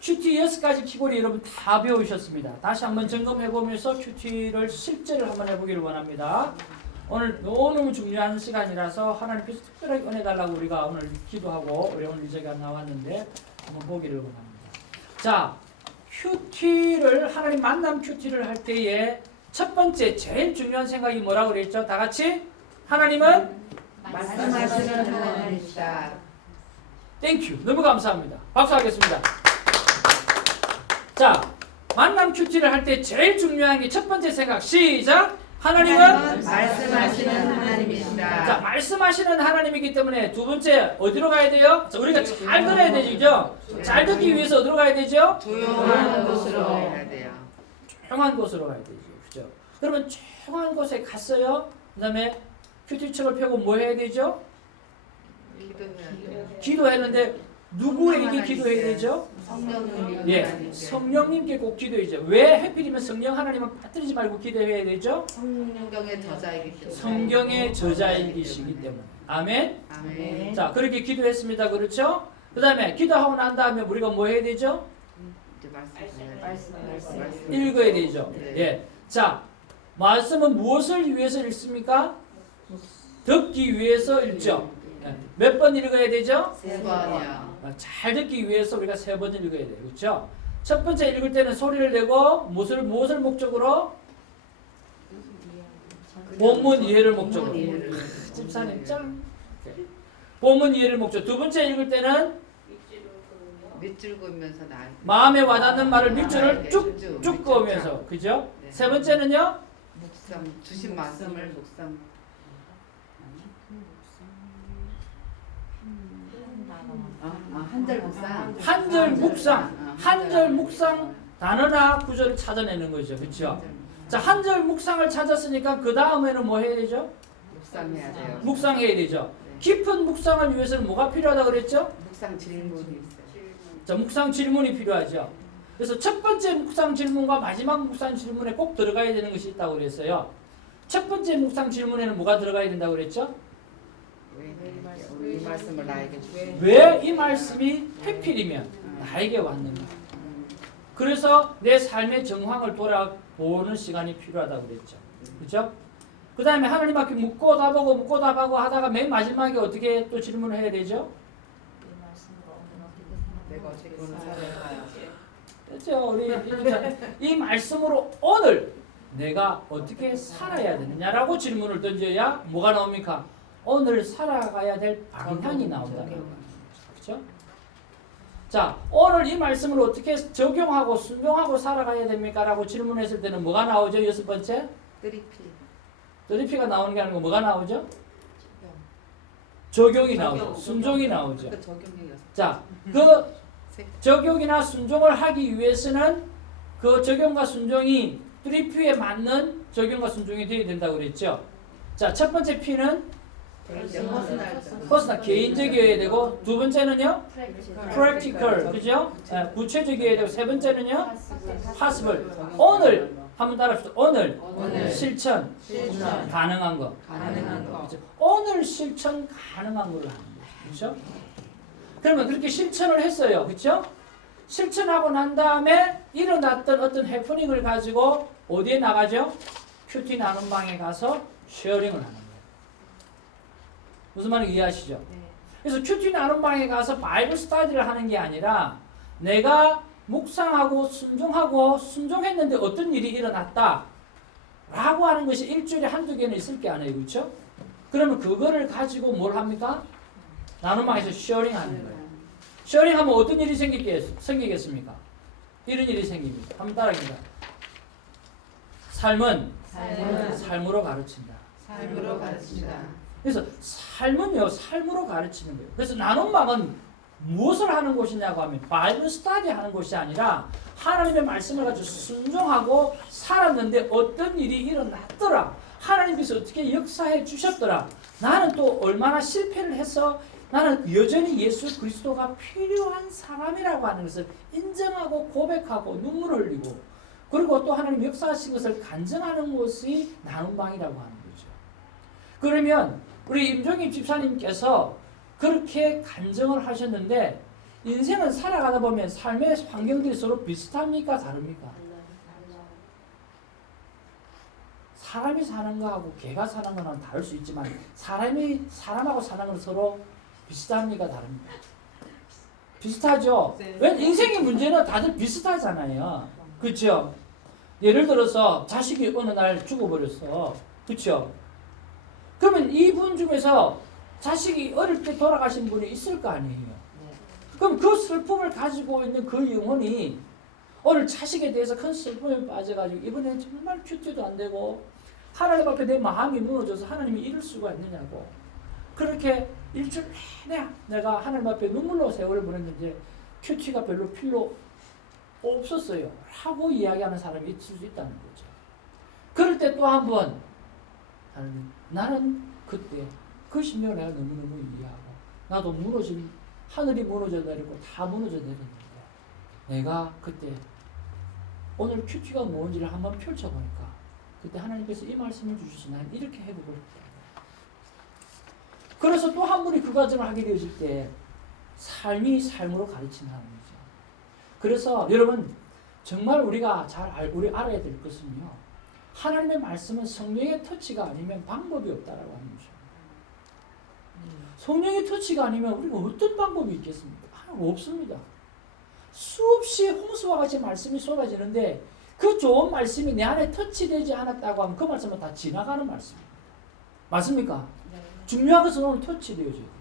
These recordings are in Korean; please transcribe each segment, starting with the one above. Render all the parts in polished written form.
큐티 6가지 키고리 여러분 다 배우셨습니다. 다시 한번 점검해보면서 큐티를 실제를 한번 해보기를 원합니다. 오늘 너무 중요한 시간이라서 하나님께서 특별하게 은혜 달라고 우리가 오늘 기도하고 우리 오늘 이 자리가 나왔는데 한번 보기를 원합니다. 자, 큐티를 하나님 만남 큐티를 할 때에 첫 번째 제일 중요한 생각이 뭐라고 그랬죠? 다 같이 하나님은 말씀하시는 하나님이시다. 땡큐. 너무 감사합니다. 박수하겠습니다. 자, 만남 큐티를 할 때 제일 중요한 게 첫 번째 생각. 시작. 하나님은 말씀하시는 하나님이시다. 자, 말씀하시는 하나님이기 때문에 두 번째 어디로 가야 돼요? 자, 우리가 잘 들어야 되죠. 잘 듣기 위해서 어디로 가야 되죠? 조용한 곳으로 가야 돼요. 조용한 곳으로 가야 되죠. 그죠? 그러면 조용한 곳에 갔어요. 그다음에 큐티책을 펴고 뭐 해야 되죠? 기도해야 돼요. 기도했는데 누구에게 기도해야 되죠? 성령님. 예, 성령님께 꼭 기도해야죠. 왜 하필이면 성령 하나님은 빠뜨리지 말고 기도해야 되죠? 성경의 저자이기 때문에. 성경의 저자이시기 때문에. 아멘. 아멘. 자, 그렇게 기도했습니다. 그렇죠? 그 다음에 기도하고 난 다음에 우리가 뭐 해야 되죠? 이제 말씀. 읽어야 되죠. 네. 예. 자, 말씀은 무엇을 위해서 읽습니까? 듣기 위해서 읽죠. 몇 번 읽어야 되죠? 세 번이요. 잘 듣기 위해서 우리가 3번 읽어야 돼요. 그렇죠? 첫 번째 읽을 때는 소리를 내고 무엇을 목적으로? 본문 이해를 목적으로. 집사님 짱. 본문 이해를 목적. 두 번째 읽을 때는 밑줄 그으면서 나. 마음에 와닿는 말을 밑줄을 쭉쭉 그으면서. 그죠? 네. 세 번째는요? 묵상 주신 말씀을 묵상. 한 절 묵상. 한 절 묵상. 한 절 묵상 단어나 구절을 찾아내는 거죠. 그렇죠? 자, 한 절 묵상을 찾았으니까 그 다음에는 뭐 해야 되죠? 묵상해야 돼요. 묵상해야 되죠. 네. 깊은 묵상을 위해서는 뭐가 필요하다고 그랬죠? 묵상 질문이 있어요. 자, 묵상 질문이 필요하죠. 그래서 첫 번째 묵상 질문과 마지막 묵상 질문에 꼭 들어가야 되는 것이 있다고 그랬어요. 첫 번째 묵상 질문에는 뭐가 들어가야 된다고 그랬죠? 왜 이 말씀을 나에게 주신? 왜 이 말씀이 하필이면 나에게 왔는가? 그래서 내 삶의 정황을 돌아보는 시간이 필요하다고 그랬죠. 그렇죠? 그 다음에 하나님 앞에 묻고 답하고 하다가 맨 마지막에 어떻게 또 질문을 해야 되죠? 내가 어떻게 오늘 살아가요? 그렇죠? 우리 이 말씀으로 오늘 내가 어떻게 살아야 되느냐라고 질문을 던져야 뭐가 나옵니까? 오늘 살아가야 될 방향이 나온다는 거예요. 그렇죠? 자, 오늘 이 말씀을 어떻게 적용하고 순종하고 살아가야 됩니까? 라고 질문했을 때는 뭐가 나오죠? 여섯 번째? 드리피가 나오는 게 아니고 뭐가 나오죠? 적용이 나오죠. 순종이 나오죠. 그 적용이었어. 자, 그 적용이나 순종을 하기 위해서는 그 적용과 순종이 3P에 맞는 적용과 순종이 되어야 된다고 그랬죠. 자, 첫 번째 P는 퍼스널, 개인적이어야 되고, 두 번째는요? practical, 그죠? 구체적이어야 되고, 세 번째는요? possible. 오늘 한번 따라합시다. 오늘 실천 가능한 거. 그렇죠? 오늘 실천 가능한 걸로 하는 거죠. 그렇죠? 그러면 그렇게 실천을 했어요. 그렇죠? 실천하고 난 다음에 일어났던 어떤 해프닝을 가지고 어디에 나가죠? 큐티 나눔 방에 가서 쉐어링을 하는 거예요. 무슨 말인지 이해하시죠? 그래서 큐티 나눔 방에 가서 바이블 스터디를 하는 게 아니라 내가 묵상하고 순종했는데 어떤 일이 일어났다 라고 하는 것이 일주일에 한두 개는 있을 게 아니에요. 그렇죠? 그러면 그거를 가지고 뭘 합니까? 나눔 방에서 쉐어링 하는 거예요. 쉐어링하면 어떤 일이 생기겠습니까? 이런 일이 생깁니다. 한번 따라합니다. 삶은 삶으로 가르친다. 삶으로 가르친다. 그래서 삶은요, 삶으로 가르치는 거예요. 그래서 나눔방은 무엇을 하는 곳이냐고 하면 바이블 스터디 하는 곳이 아니라 하나님의 말씀을 가지고 순종하고 살았는데 어떤 일이 일어났더라. 하나님께서 어떻게 역사해 주셨더라. 나는 또 얼마나 실패를 해서 나는 여전히 예수 그리스도가 필요한 사람이라고 하는 것을 인정하고 고백하고 눈물을 흘리고 그리고 또 하나님 역사하신 것을 간증하는 것이 나눔방이라고 하는 거죠. 그러면 우리 임종임 집사님께서 그렇게 간증을 하셨는데 인생은 살아가다 보면 삶의 환경들이 서로 비슷합니까? 다릅니까? 사람이 사는 거하고 개가 사는 거는 다를 수 있지만 사람하고 사는 건 서로 비슷합니까? 다릅니까? 비슷하죠? 네. 왜 인생의 문제는 다들 비슷하잖아요. 그렇죠? 예를 들어서 자식이 어느 날 죽어버렸어. 그렇죠? 그러면 이분 중에서 자식이 어릴 때 돌아가신 분이 있을 거 아니에요. 그럼 그 슬픔을 가지고 있는 그 영혼이 오늘 자식에 대해서 큰 슬픔에 빠져가지고 이번엔 정말 큐티도 안 되고 하나님 앞에 내 마음이 무너져서 하나님이 이럴 수가 있느냐고 그렇게 일주일 내내 내가 하나님 앞에 눈물로 세월을 보냈는데 큐티가 별로 필요 없었어요 하고 이야기하는 사람이 있을 수 있다는 거죠. 그럴 때 또 한 번 나는 그때 그 심령을 내가 너무너무 이해하고 나도 하늘이 무너져 내리고 다 무너져 내렸는데 내가 그때 오늘 큐티가 뭔지를 한번 펼쳐보니까 그때 하나님께서 이 말씀을 주셔서 나는 이렇게 회복을 했다. 그래서 또 한 분이 그 과정을 하게 되어질 때 삶이 삶으로 가르치는 하나님이죠. 그래서 여러분 정말 우리가 우리 알아야 될 것은요. 하나님의 말씀은 성령의 터치가 아니면 방법이 없다라고 하는 거죠. 성령의 터치가 아니면 우리가 어떤 방법이 있겠습니까? 없습니다. 수없이 홍수와 같이 말씀이 쏟아지는데 그 좋은 말씀이 내 안에 터치되지 않았다고 하면 그 말씀은 다 지나가는 말씀입니다. 맞습니까? 네. 중요한 것은 오늘 터치되어져야 돼요.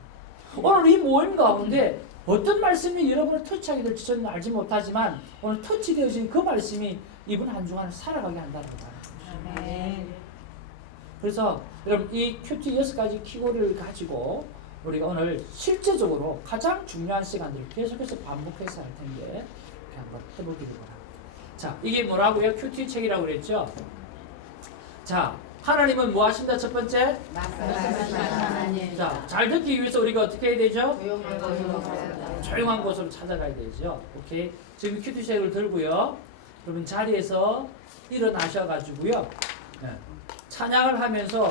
오늘 이 모임 가운데 어떤 말씀이 여러분을 터치하게 될지 저는 알지 못하지만 오늘 터치되어진 그 말씀이 이분 한 주간을 살아가게 한다는 거예요. 그래서 여러분 이 큐티 6가지 키워드를 가지고 우리가 오늘 실제적으로 가장 중요한 시간들을 계속해서 반복해서 할 텐데 이렇게 한번 해보기를 바랍니다. 자, 이게 뭐라고요? 큐티 책이라고 그랬죠? 자, 하나님은 뭐 하신다? 첫 번째? 자, 잘 듣기 위해서 우리가 어떻게 해야 되죠? 조용한 곳으로 찾아가야 되죠. 오케이. 지금 큐티 책을 들고요. 여러분 자리에서 일어나셔가지고요. 네. 찬양을 하면서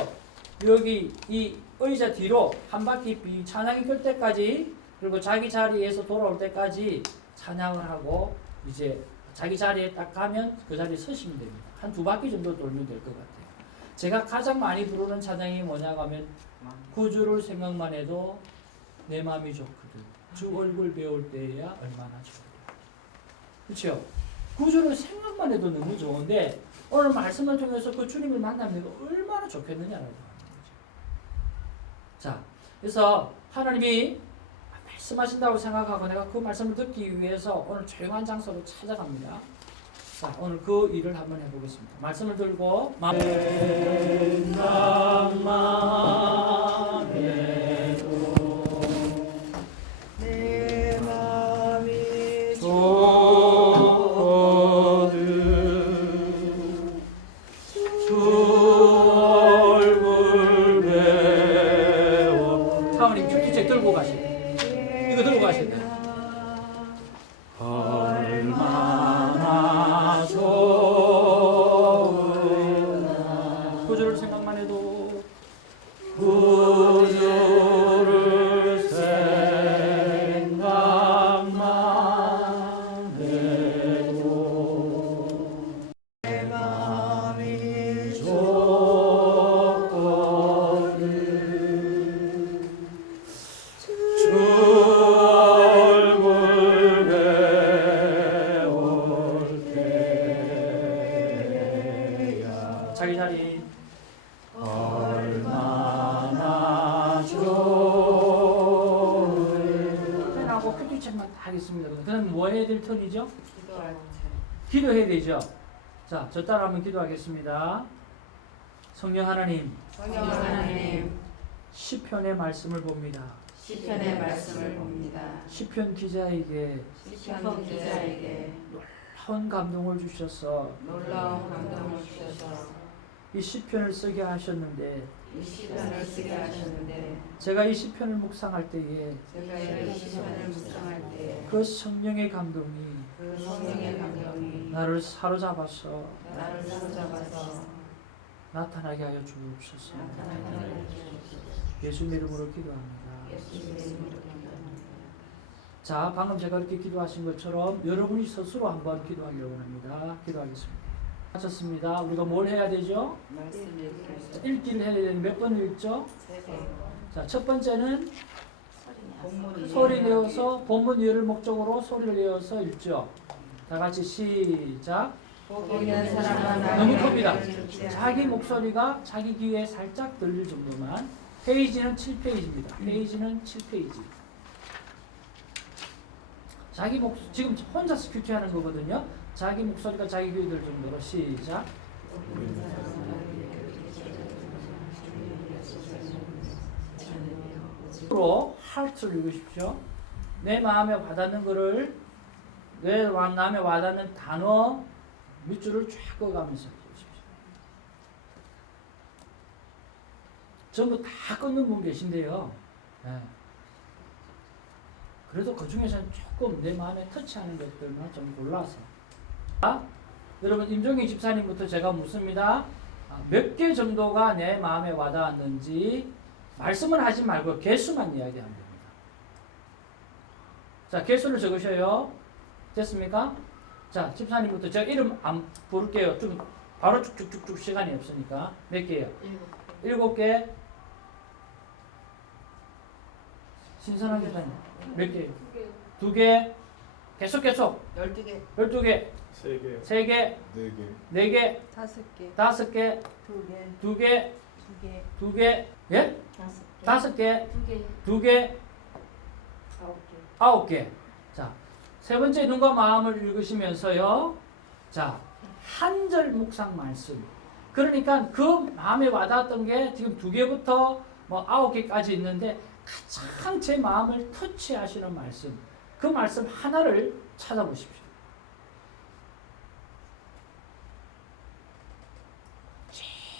여기 이 의자 뒤로 한 바퀴 찬양이 끌 때까지 그리고 자기 자리에서 돌아올 때까지 찬양을 하고 이제 자기 자리에 딱 가면 그 자리에 서시면 됩니다. 한 2바퀴 정도 돌면 될 것 같아요. 제가 가장 많이 부르는 찬양이 뭐냐고 하면 구주를 생각만 해도 내 마음이 좋거든. 주 얼굴 배울 때야 얼마나 좋을까. 그렇죠? 구주를 생각만 해도 너무 좋은데 오늘 말씀을 통해서 그 주님을 만나면 내가 얼마나 좋겠느냐라고 하는 거죠. 자, 그래서 하나님이 말씀하신다고 생각하고 내가 그 말씀을 듣기 위해서 오늘 조용한 장소로 찾아갑니다. 자, 오늘 그 일을 한번 해보겠습니다. 말씀을 들고 내 마음이 사모님 큐티책 들고 가시고 이거 들고 가셔야 돼요. 얼마나 좋으나 구주를 생각만 해도 구주를 생각만 해도 내 마음이 좋거든 주 얼굴 배울 때야 자기 자리 얼마나 좋으나 펜하고 큐티책만 다 하겠습니다. 그다음 뭐 해야 될 턴이죠? 기도해야 되죠. 자, 저 따라 한번 기도하겠습니다. 성령 하나님, 성령 하나님, 시편의 말씀을 봅니다. 시편의 말씀을 봅니다. 시편 기자에게 시편 기자에게 놀라운 감동을 주셔서 놀라운 감동을 주셔서 이 시편을 쓰게 하셨는데 이 시편을 쓰게 하셨는데 제가 이 시편을 묵상할 때에 제가 이 시편을 묵상할 때 그 성령의 감동이 그 성령의 감동이 나를 사로잡아서 나를 사로잡아서 나타나게 하여 주옵소서. 나타나게 하여 주옵소서. 예. 예수님 이름으로 기도합니다. 예수님의 이름으로 기도합니다. 아멘. 아멘. 자, 방금 제가 이렇게 기도하신 것처럼 여러분이 스스로 한번 기도하려고 합니다. 기도하겠습니다. 마쳤습니다. 우리가 뭘 해야 되죠? 말씀을 읽기를 해야 되는 몇 번을 읽죠? 자, 첫 번째는 본문이 소리 내어서 본문 이해를 목적으로 소리를 내어서 읽죠. 다 같이 시작. 복 있는 사람은 너무 나에게 큽니다. 듣지 자기 목소리가 자기 귀에 살짝 들릴 정도만. 페이지는 7페이지입니다. 페이지는 7페이지. 자기 목 지금 혼자서 큐티하는 거거든요. 자기 목소리가 자기 귀에 들릴 정도로 시작. 으로 하트를 읽으십시오. 내 마음에 와닿는 거를 내 마음에 와닿는 단어 밑줄을 쫙 그어가면서 읽으십시오. 전부 다 끊는 분 계신데요. 네. 그래도 그 중에서는 조금 내 마음에 터치하는 것들만 좀 골라서. 여러분 임종희 집사님부터 제가 묻습니다. 몇 개 정도가 내 마음에 와닿았는지 말씀을 하지 말고 개수만 이야기하면 됩니다. 자, 개수를 적으셔요. 됐습니까? 자, 집사님부터 제가 이름 안 부를게요. 좀 바로 쭉쭉쭉쭉 시간이 없으니까. 몇 개요? 7개. 신선한 집사님 몇 개요? 2개. 계속 12개 12개. 3개, 3개. 4개, 4개. 5개 5개. 2개 2개. 2개 2개. 예? 5개. 2개. 9개 9개. 자, 세 번째 눈과 마음을 읽으시면서요. 자, 한 절 묵상 말씀. 그러니까 그 마음에 와닿았던 게 지금 2개부터 뭐 9개까지 있는데 가장 제 마음을 터치하시는 말씀. 그 말씀 하나를 찾아보십시오.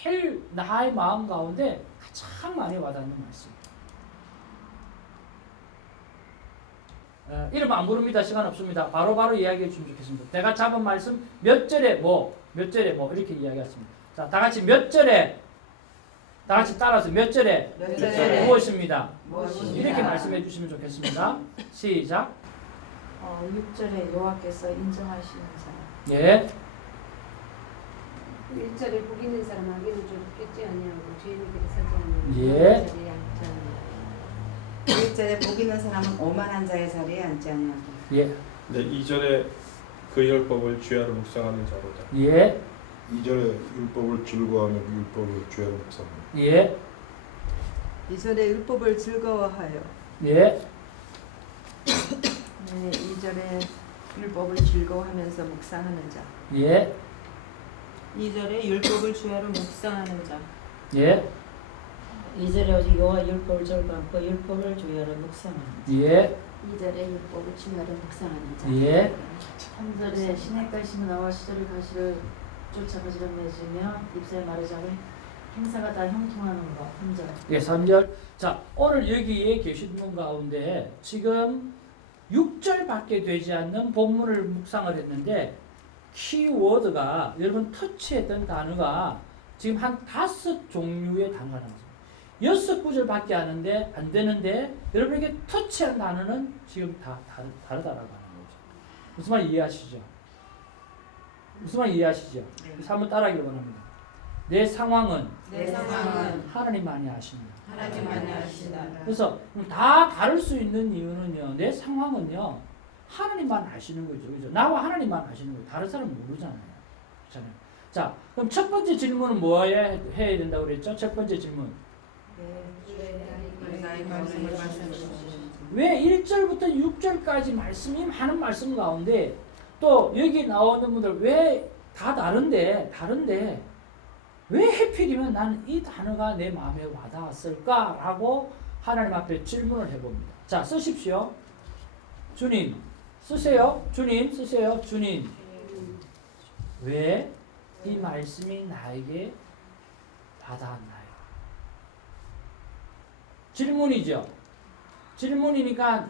제일 나의 마음 가운데 가장 많이 와닿는 말씀. 이름 안 부릅니다. 시간 없습니다. 바로바로 이야기해 주시면 좋겠습니다. 내가 잡은 말씀 몇 절에 뭐, 몇 절에 뭐 이렇게 이야기했습니다. 자, 다 같이 몇 절에, 다 같이 따라서 몇 절에 몇 절에 무엇입니다. 무엇입니다. 이렇게 말씀해 주시면 좋겠습니다. 시작. 6절에 여호와께서 인정하시는 사람. 예, 1절에 복 있는 사람 악인을 쫓겠지 아니하고 죄인의 길에 서지 아니하고 예. 자리에 앉지 아니하고 1절에 복 있는 사람은 오만한 자의 자리에 앉지 아니하고 예, 네, 2절에 그 율법을 주야로 묵상하는 자로다. 예, 2절에 율법을 즐거워하며 율법을 주야로 묵상합니다. 예, 2절에 율법을 즐거워하여 예, 네, 2절에 율법을 즐거워하면서 묵상하는 자 예, 2절에 율법을 주야로 묵상하는 자. 예, 2절에 오직 여호와 율법을 절거하고 율법을 주야로 묵상하는 자. 예, 2절에 율법을 주야로 묵상하는 자 예, 3절에 시냇가에 심은 나와 시절의 가시를 쫓아 가지를 맺으며 입술에 마르자고 행사가 다 형통하는 것. 3절. 예, 3절. 자, 오늘 여기에 계신 분 가운데 지금 6절밖에 되지 않는 본문을 묵상을 했는데 키워드가 여러분 터치했던 단어가 지금 한 5 종류의 단어가 나왔습니다. 6 구절밖에 안 되는데 여러분에게 터치한 단어는 지금 다 다르다라고 하는 거죠. 무슨 말 이해하시죠? 무슨 말 이해하시죠? 그래서 한번 따라하기를 원합니다. 내 상황은 내 상황은 하나님만이 아십니다. 하나님만이 아시다. 그래서 다 다를 수 있는 이유는요. 내 상황은요. 하나님만 아시는 거죠. 그죠? 나와 하나님만 아시는 거예요. 다른 사람은 모르잖아요. 그렇잖아요. 자, 그럼 첫 번째 질문은 뭐 해야 된다고 그랬죠? 첫 번째 질문. 나의 말씀을 말씀해 주시는 왜 1절부터 6절까지 말씀이 많은 말씀 가운데 또 여기 나오는 분들 왜 다 다른데 왜 하필이면 나는 이 단어가 내 마음에 와닿았을까라고 하나님 앞에 질문을 해봅니다. 자, 쓰십시오. 주님 쓰세요. 주님 쓰세요. 주님 왜 이 말씀이 나에게 와닿았나요? 질문이죠. 질문이니까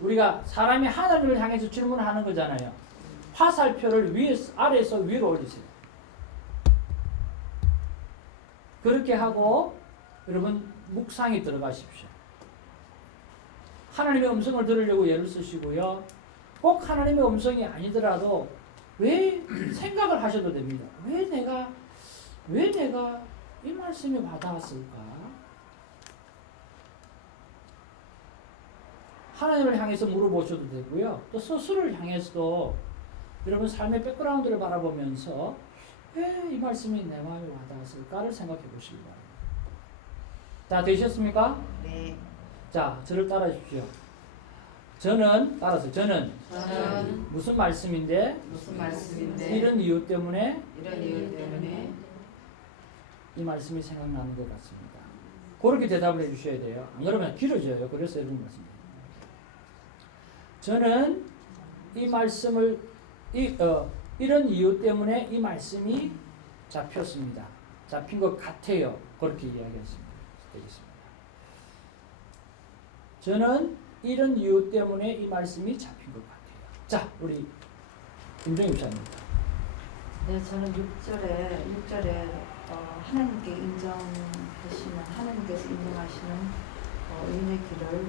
우리가 사람이 하나님을 향해서 질문을 하는 거잖아요. 화살표를 아래에서 위로 올리세요. 그렇게 하고 여러분 묵상에 들어가십시오. 하나님의 음성을 들으려고 예를 쓰시고요. 꼭 하나님의 음성이 아니더라도 왜 생각을 하셔도 됩니다. 왜 내가 이 말씀이 와닿았을까? 하나님을 향해서 물어보셔도 되고요. 또 스스로를 향해서도 여러분 삶의 백그라운드를 바라보면서 왜 이 말씀이 내 마음에 와닿았을까를 생각해 보시기 바랍니다. 자, 되셨습니까? 네. 자, 저를 따라 주십시오. 저는 무슨 말씀인데 무슨 말씀인데 이런 이유 때문에 이런 이유 때문에 이 말씀이 생각나는 것 같습니다. 그렇게 대답을 해주셔야 돼요. 안 그러면 길어져요. 그래서 이런 말씀입니다. 저는 이 말씀을 이런 이유 때문에 이 말씀이 잡혔습니다. 잡힌 것 같아요. 그렇게 이야기했습니다. 되겠습니다. 저는 이런 이유 때문에 이 말씀이 잡힌 것 같아요. 자, 우리 김정희 목사님. 네, 저는 6절에 하나님께 하나님께서 인정하시는 의인의 길을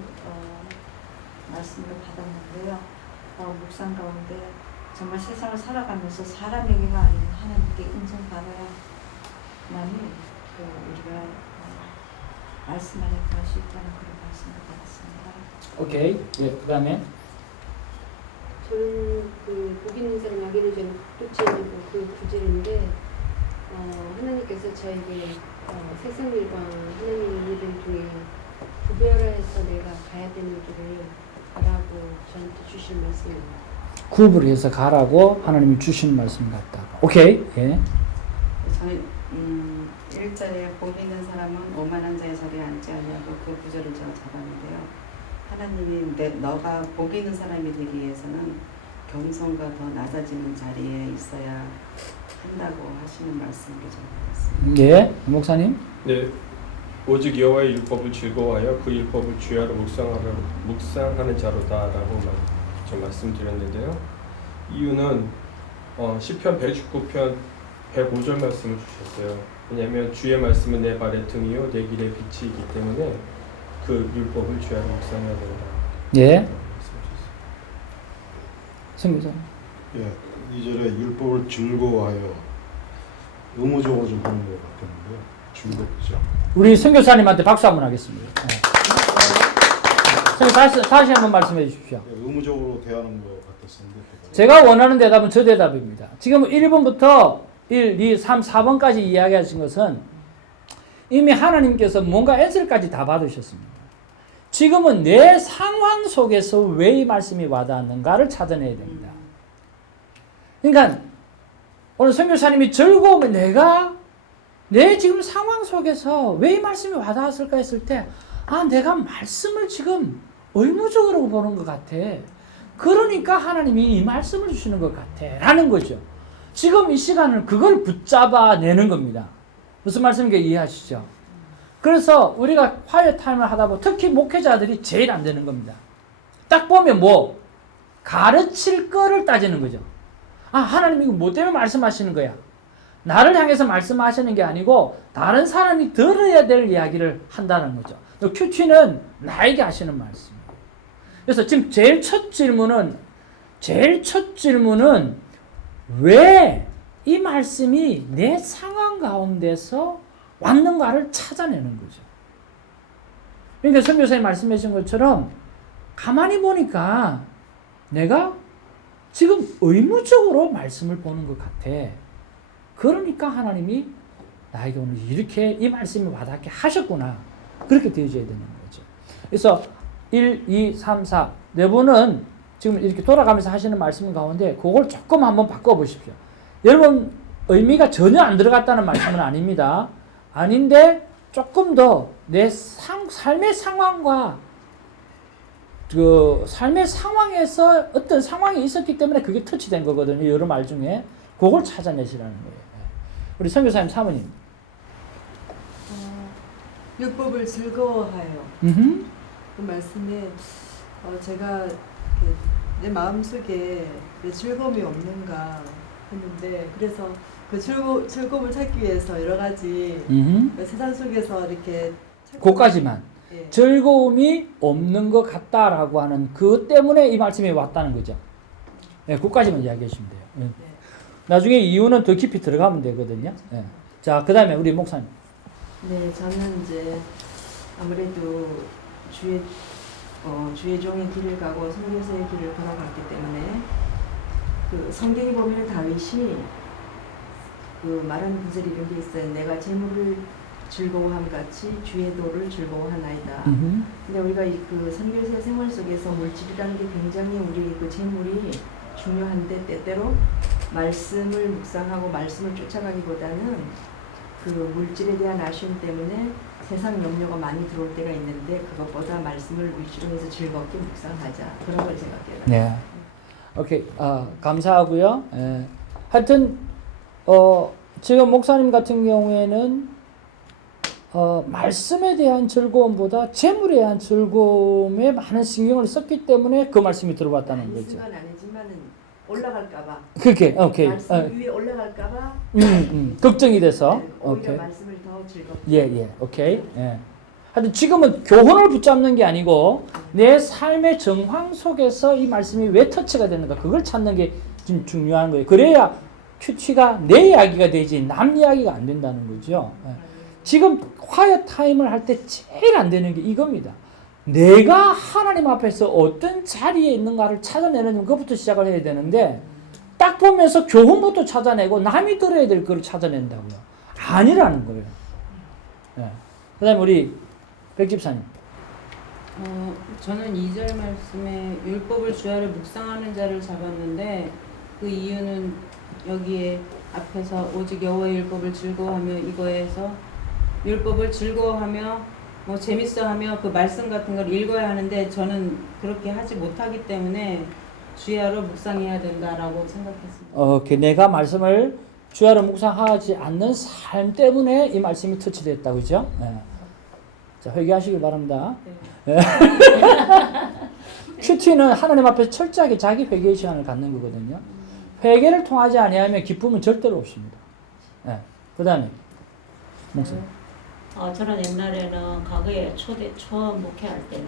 말씀을 받았는데요. 묵상 가운데 정말 세상을 살아가면서 사람에게가 아닌 하나님께 인정받아야만이 우리가 말씀 안에 갈 수 있다는 그런 말씀을 받았습니다. 오케이. 예, 그 다음에 저는 복 있는 사람 악인을 쫓아내고 그 구절인데 하나님께서 저에게 세상일과 하나님의 일을 통해 구별해서 내가 가야 되는 길을 가라고 저한테 주신 말씀입니다. 구분을 해서 가라고 하나님이 주신 말씀 같다. 오케이. 예. 저는 1절에 복 있는 사람은 오만한 자의 자리에 앉지 아니하고 그 구절을 제가 잡았는데요. 하나님이 너가 복 있는 사람이 되기 위해서는 겸손과 더 낮아지는 자리에 있어야 한다고 하시는 말씀을 전해드렸습니다. 예, 목사님. 네, 오직 여호와의 율법을 즐거워하여 그 율법을 주야로 묵상하는 자로다라고 좀 말씀드렸는데요. 이유는 시편 119편 105절 말씀을 주셨어요. 왜냐하면 주의 말씀은 내 발의 등이요 내 길의 빛이기 때문에 그 율법을 주야로 묵상해야 된다. 예. 성교사. 예, 2절에 율법을 즐거워하여 의무적으로 좀 하는 것 같았는데요. 즐겁죠. 우리 선교사님한테 박수 한번 하겠습니다. 다시 한번 말씀해 주십시오. 예, 의무적으로 대하는 것 같았었는데 제가 원하는 대답은 저 대답입니다. 지금 1번부터 1, 2, 3, 4번까지 이야기하신 것은 이미 하나님께서 뭔가 앤서까지 다 받으셨습니다. 지금은 내 상황 속에서 왜 이 말씀이 와닿았는가를 찾아내야 됩니다. 그러니까 오늘 선교사님이 즐거우면 내 지금 상황 속에서 왜 이 말씀이 와닿았을까 했을 때 내가 말씀을 지금 의무적으로 보는 것 같아. 그러니까 하나님이 이 말씀을 주시는 것 같아 라는 거죠. 지금 이 시간을 그걸 붙잡아 내는 겁니다. 무슨 말씀인지 이해하시죠? 그래서 우리가 화요 타임을 하다 보면 특히 목회자들이 제일 안 되는 겁니다. 딱 보면 가르칠 거를 따지는 거죠. 하나님 이거 뭐 때문에 말씀하시는 거야? 나를 향해서 말씀하시는 게 아니고 다른 사람이 들어야 될 이야기를 한다는 거죠. 큐티는 나에게 하시는 말씀이에요. 그래서 지금 제일 첫 질문은 왜 이 말씀이 내 상황 가운데서 왔는가를 찾아내는 거죠. 그러니까 선교사님 말씀해 주신 것처럼 가만히 보니까 내가 지금 의무적으로 말씀을 보는 것 같아. 그러니까 하나님이 나에게 오늘 이렇게 이 말씀이 와닿게 하셨구나. 그렇게 되어져야 되는 거죠. 그래서 1, 2, 3, 4 네 분은 지금 이렇게 돌아가면서 하시는 말씀 가운데 그걸 조금 한번 바꿔보십시오. 여러분 의미가 전혀 안 들어갔다는 말씀은 아닙니다. 아닌데 조금 더 내 삶의 상황과 그 삶의 상황에서 어떤 상황이 있었기 때문에 그게 터치된 거거든요. 여러 말 중에 그걸 찾아내시라는 거예요. 우리 선교사님 사모님. 율법을 즐거워하여. 그 그 말씀에 제가 내 마음속에 내 즐거움이 없는가 했는데 그래서 그 즐거움을 찾기 위해서 여러 가지 세상 속에서 이렇게 그까지만. 예. 즐거움이 없는 것 같다라고 하는 그것 때문에 이 말씀이 왔다는 거죠. 예, 그까지만 이야기해 주시면 돼요. 예. 나중에 이유는 더 깊이 들어가면 되거든요. 예. 자, 그 다음에 우리 목사님. 네, 저는 이제 아무래도 주의 종의 길을 가고 선교사의 길을 걸어갔기 때문에 그 성경에 보면 다윗이 그 말하는 구절이 이런 게 있어요. 내가 재물을 즐거워함 같이 주의 도를 즐거워하나이다. 근데 우리가 그 선교사 생활 속에서 물질이라는 게 굉장히 우리 그 재물이 중요한데 때때로 말씀을 묵상하고 말씀을 쫓아가기보다는 그 물질에 대한 아쉬움 때문에 세상 염려가 많이 들어올 때가 있는데 그것보다 말씀을 위주로 해서 즐겁게 묵상하자. 그런 걸 생각해요. 네. 오케이. 감사하고요. 예. 하여튼 지금 목사님 같은 경우에는 말씀에 대한 즐거움보다 재물에 대한 즐거움에 많은 신경을 썼기 때문에 그 말씀이 들어왔다는 거죠. 있으면 아니지만은 올라갈까봐. 그렇게 오케이. 말씀 위에 올라갈까봐. 걱정이 돼서. 네, 오히려 오케이. 말씀을 더 즐겁게. 예. 오케이. 예. 하여튼 지금은 교훈을 붙잡는 게 아니고 내 삶의 정황 속에서 이 말씀이 왜 터치가 되는가 그걸 찾는 게 좀 중요한 거예요. 그래야 큐티가 내 이야기가 되지 남 이야기가 안 된다는 거죠. 예. 지금 화요 타임을 할 때 제일 안 되는 게 이겁니다. 내가 하나님 앞에서 어떤 자리에 있는가를 찾아내는 것부터 시작을 해야 되는데 딱 보면서 교훈부터 찾아내고 남이 들어야 될 걸 찾아낸다고요. 아니라는 거예요. 예. 그 다음에 우리 백집사님. 저는 2절 말씀에 율법을 주야로 묵상하는 자를 잡았는데 그 이유는 여기에 앞에서 오직 여호와의 율법을 즐거워하며 이거에서 율법을 즐거워하며 뭐 재밌어하며 그 말씀 같은 걸 읽어야 하는데 저는 그렇게 하지 못하기 때문에 주야로 묵상해야 된다라고 생각했습니다. 내가 말씀을 주야로 묵상하지 않는 삶 때문에 이 말씀이 터치됐다, 그죠? 예. 자, 회개하시길 바랍니다. 네. 큐티는 하나님 앞에 철저하게 자기 회개의 시간을 갖는 거거든요. 회개를 통하지 아니하면 기쁨은 절대로 없습니다. 예. 그 다음에 목사님. 저는 옛날에는 과거에 처음 목회할 때는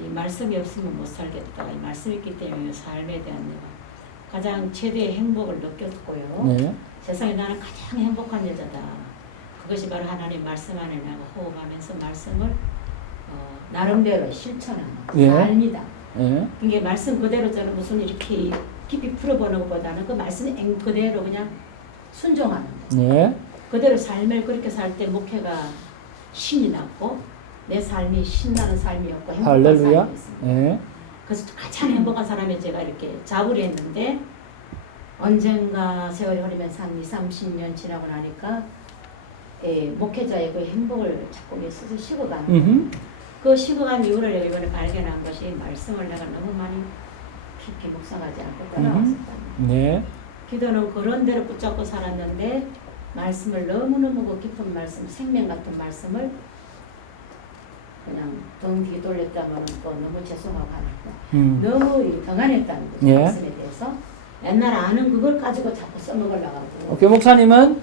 이 말씀이 없으면 못 살겠다. 이 말씀이 있기 때문에 삶에 대한 내가 가장 최대의 행복을 느꼈고요. 네. 세상에 나는 가장 행복한 여자다. 그것이 바로 하나님 말씀 안에 내가 호흡하면서 말씀을 나름대로 실천하는 예. 삶이다. 예. 이게 말씀 그대로 저는 무슨 이렇게 깊이 풀어보는 것보다는 그 말씀 그대로 그냥 순종하는 거. 네. 그대로 삶을 그렇게 살 때 목회가 신이 났고 내 삶이 신나는 삶이었고 행복한 할렐루야. 삶이었습니다. 예. 그래서 가장 행복한 사람이 제가 이렇게 자부를 했는데 언젠가 세월이 흐르면서 한 20-30년 지나고 나니까 목회자의 그 행복을 자꾸 스스로 식어가는 거예요. 그 식어간 이유를 이번에 발견한 것이 말씀을 내가 너무 많이 깊이 묵상하지 않고 따라왔었다. 네. 기도는 그런 대로 붙잡고 살았는데 말씀을 너무너무 그 깊은 말씀, 생명 같은 말씀을 그냥 등 뒤 돌렸다면 또 너무 죄송하고 하니까 너무 등한했다는 거죠. 예. 말씀에 대해서 옛날 아는 그걸 가지고 자꾸 써먹으려고 하고. 오케이, 목사님은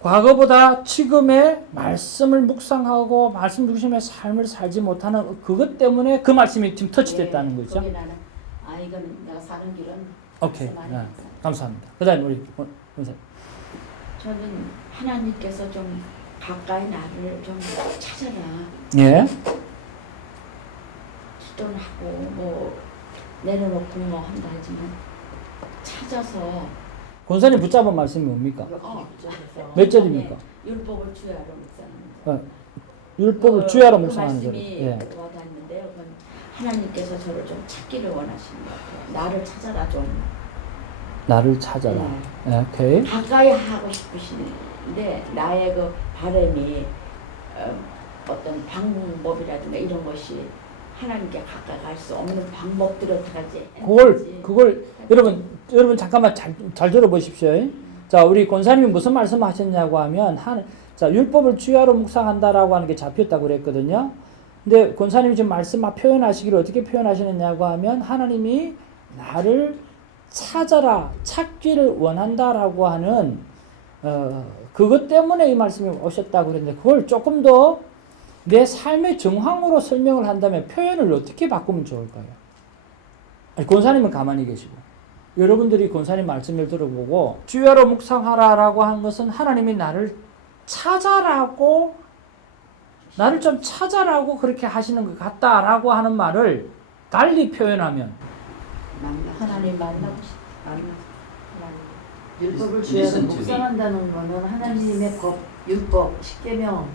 과거보다 지금의 말씀을 묵상하고 말씀 중심의 삶을 살지 못하는 그것 때문에 그 말씀이 지금 터치됐다는 거죠. 거기 나는 이거는 내가 사는 길은 오케이. 말씀 안에 네. 있어. 감사합니다. 그 다음에 우리 원사님. 저는 하나님께서 좀 가까이 나를 좀 찾아라. 예. 기도를 하고 뭐 내려놓고 뭐 한다 하지만 찾아서 권사님 붙잡은 말씀이 뭡니까? 붙잡아서 몇 절입니까? 율법을 주야로 묵상하는 거. 율법을 주야로 묵상하는 절. 말씀이 예. 와닿는데요. 그건 하나님께서 저를 좀 찾기를 원하시는 것 같아요. 나를 찾아라 좀. 나를 찾아라. 네. 예, 오케이. 가까이 하고 싶으시는데 나의 그 바람이 어떤 방법이라든가 이런 것이 하나님께 가까이 갈 수 없는 방법들을 어떻게 하지? 그걸 여러분 잠깐만 잘 들어보십시오. 자, 우리 권사님이 무슨 말씀하셨냐고 하면 자, 율법을 주야로 묵상한다라고 하는 게 잡혔다고 그랬거든요. 근데 권사님이 지금 말씀 표현하시기를 어떻게 표현하시느냐고 하면 하나님이 나를 찾아라, 찾기를 원한다라고 하는 그것 때문에 이 말씀이 오셨다고 그랬는데 그걸 조금 더 내 삶의 정황으로 설명을 한다면 표현을 어떻게 바꾸면 좋을까요? 아니, 권사님은 가만히 계시고 여러분들이 권사님 말씀을 들어보고 주야로 묵상하라라고 한 것은 하나님이 나를 찾아라고 나를 좀 찾아라고 그렇게 하시는 것 같다라고 하는 말을 달리 표현하면 하나님 만나고 싶다. 율법을 주야로 주야로 묵상한다는 묵상한다는 거는 하나님의 법, 율법, 십계명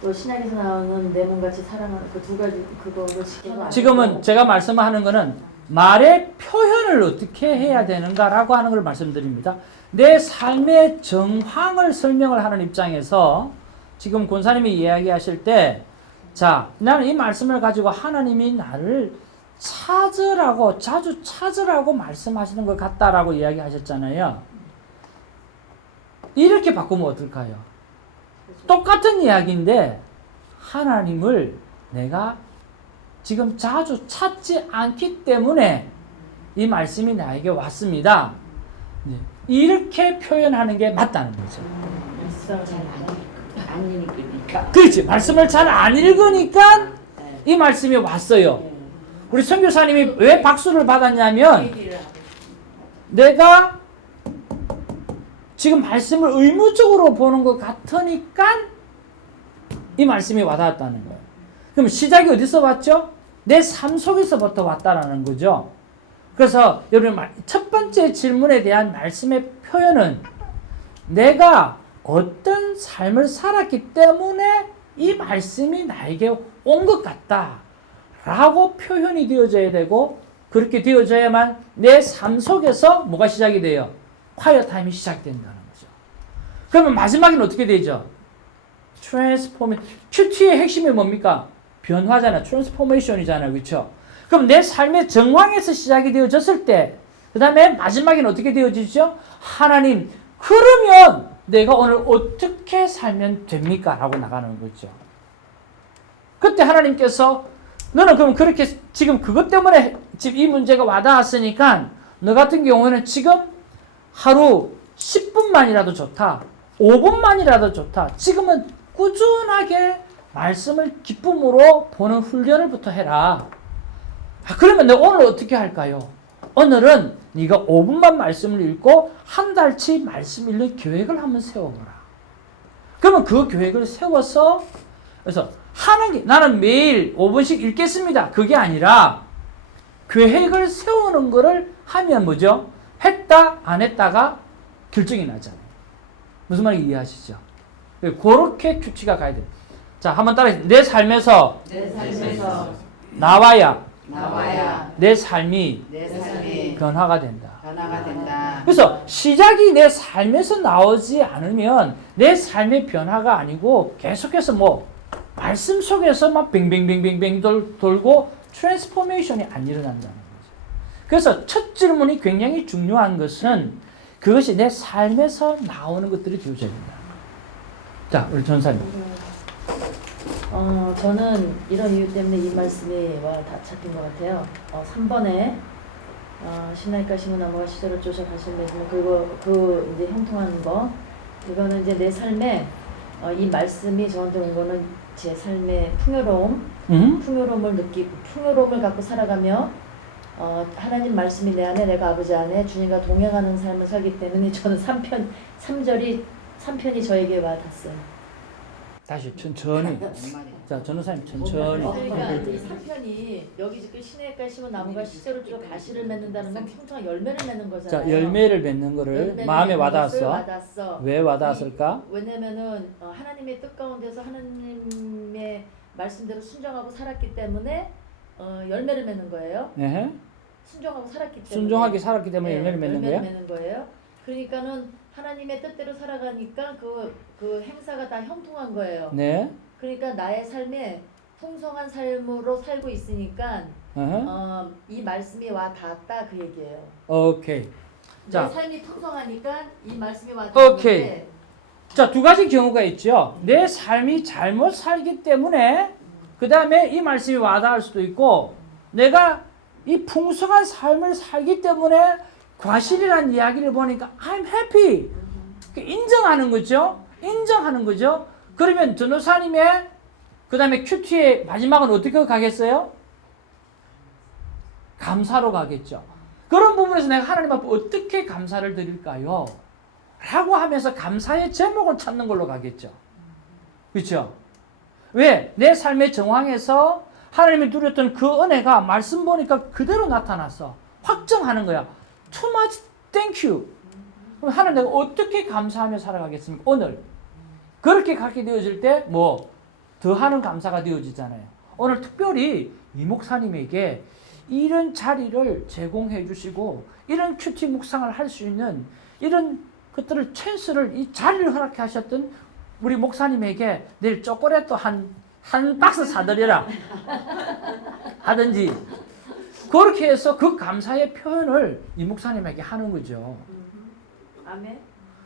또 신약에서 나오는 내 몸같이 사랑하는 그 두 가지 그거를 십계명. 지금은 제가 말씀하는 거는 말의 표현을 어떻게 해야 되는가라고 하는 걸 말씀드립니다. 내 삶의 정황을 설명을 하는 입장에서 지금 권사님이 이야기하실 때, 자, 나는 이 말씀을 가지고 하나님이 나를 찾으라고, 자주 찾으라고 말씀하시는 것 같다라고 이야기하셨잖아요. 이렇게 바꾸면 어떨까요? 똑같은 이야기인데, 하나님을 내가 지금 자주 찾지 않기 때문에 이 말씀이 나에게 왔습니다. 이렇게 표현하는 게 맞다는 거죠. 말씀을 잘 안 읽으니까. 그렇지. 말씀을 잘 안 읽으니까 이 말씀이 왔어요. 우리 선교사님이 왜 박수를 받았냐면 내가 지금 말씀을 의무적으로 보는 것 같으니까 이 말씀이 와닿았다는 거예요. 그럼 시작이 어디서 왔죠? 내 삶 속에서부터 왔다라는 거죠. 그래서 여러분 첫 번째 질문에 대한 말씀의 표현은 내가 어떤 삶을 살았기 때문에 이 말씀이 나에게 온 것 같다 라고 표현이 되어져야 되고 그렇게 되어져야만 내 삶 속에서 뭐가 시작이 돼요? 콰이어 타임이 시작된다는 거죠. 그러면 마지막에는 어떻게 되죠? QT의 핵심이 뭡니까? 변화잖아. 트랜스포메이션이잖아요. 그렇죠? 그럼 내 삶의 정황에서 시작이 되어졌을 때 그 다음에 마지막에는 어떻게 되어지죠? 하나님, 그러면 내가 오늘 어떻게 살면 됩니까? 라고 나가는 거죠. 그때 하나님께서 너는 그럼 그렇게 지금 그것 때문에 지금 이 문제가 와닿았으니까 너 같은 경우에는 지금 하루 10분만이라도 좋다. 5분만이라도 좋다. 지금은 꾸준하게 말씀을 기쁨으로 보는 훈련을부터 해라. 그러면 내가 오늘 어떻게 할까요? 오늘은 네가 5분만 말씀을 읽고 한 달치 말씀 읽는 계획을 한번 세워보라. 그러면 그 계획을 세워서 그래서 하는 게 나는 매일 5분씩 읽겠습니다. 그게 아니라 계획을 세우는 거를 하면 뭐죠? 했다 안 했다가 결정이 나잖아요. 무슨 말인지 이해하시죠? 그렇게 규칙가 가야 돼요. 자, 한번 따라해. 내 삶에서 나와야 내 삶이 변화가 된다. 그래서 시작이 내 삶에서 나오지 않으면 내 삶의 변화가 아니고 계속해서 뭐 말씀 속에서 막 뱅뱅뱅뱅뱅 돌고 트랜스포메이션이 안 일어난다는 거죠. 그래서 첫 질문이 굉장히 중요한 것은 그것이 내 삶에서 나오는 것들이 되어져야 된다. 자, 우리 전사님. 저는 이런 이유 때문에 이 말씀이 다 잡힌 것 같아요. 3번에 신나니까 심은 나무가 시절을 쫓아가신 말씀 그 이제 형통한 거 이거는 이제 내 삶에 이 말씀이 저한테 온 거는 제 삶의 풍요로움을 느끼고 풍요로움을 갖고 살아가며 하나님 말씀이 내 안에 내가 아버지 안에 주님과 동행하는 삶을 살기 때문에 저는 3편이 저에게 와닿았어요. 다시 천천히. 자, 전우사님 천천히. 그러니까 이 3편이 여기 지금 시내가에 심은 나무가 시절을 쫓아 가시를 맺는다는 건 평생 열매를 맺는 거잖아요. 자, 열매를 맺는 거를 마음에 와닿았어. 왜 와닿았을까? 왜냐면은 하나님의 뜻 가운데서 하나님의 말씀대로 순종하고 살았기 때문에 열매를 맺는 거예요. 네. 순종하고 살았기 때문에. 순종하게 살았기 때문에 열매를 맺는 거야? 맺는 거예요. 그러니까는 하나님의 뜻대로 살아가니까 그 행사가 다 형통한 거예요. 네. 그러니까 나의 삶에 풍성한 삶으로 살고 있으니까 이 말씀이 와 닿았다 그 얘기예요. 오케이. 자, 내 삶이 풍성하니까 이 말씀이 와 오케이. 닿았는데 자, 두 가지 경우가 있죠. 내 삶이 잘못 살기 때문에 그 다음에 이 말씀이 와닿을 수도 있고 내가 이 풍성한 삶을 살기 때문에 과실이라는 이야기를 보니까 I'm happy. 인정하는 거죠. 인정하는 거죠. 그러면 전도사님의 그 다음에 큐티의 마지막은 어떻게 가겠어요? 감사로 가겠죠. 그런 부분에서 내가 하나님 앞에 어떻게 감사를 드릴까요? 라고 하면서 감사의 제목을 찾는 걸로 가겠죠. 그렇죠? 왜? 내 삶의 정황에서 하나님이 누렸던 그 은혜가 말씀 보니까 그대로 나타났어. 확정하는 거야. Too much thank you. 그럼 하나님 내가 어떻게 감사하며 살아가겠습니까? 오늘. 그렇게 갖게 되어질 때 뭐 더하는 감사가 되어지잖아요. 오늘 특별히 이 목사님에게 이런 자리를 제공해 주시고 이런 큐티 묵상을 할 수 있는 이런 것들을 찬스를 이 자리를 허락해 하셨던 우리 목사님에게 내일 초콜릿도 한 박스 사드려라 하든지 그렇게 해서 그 감사의 표현을 이 목사님에게 하는 거죠. 아멘.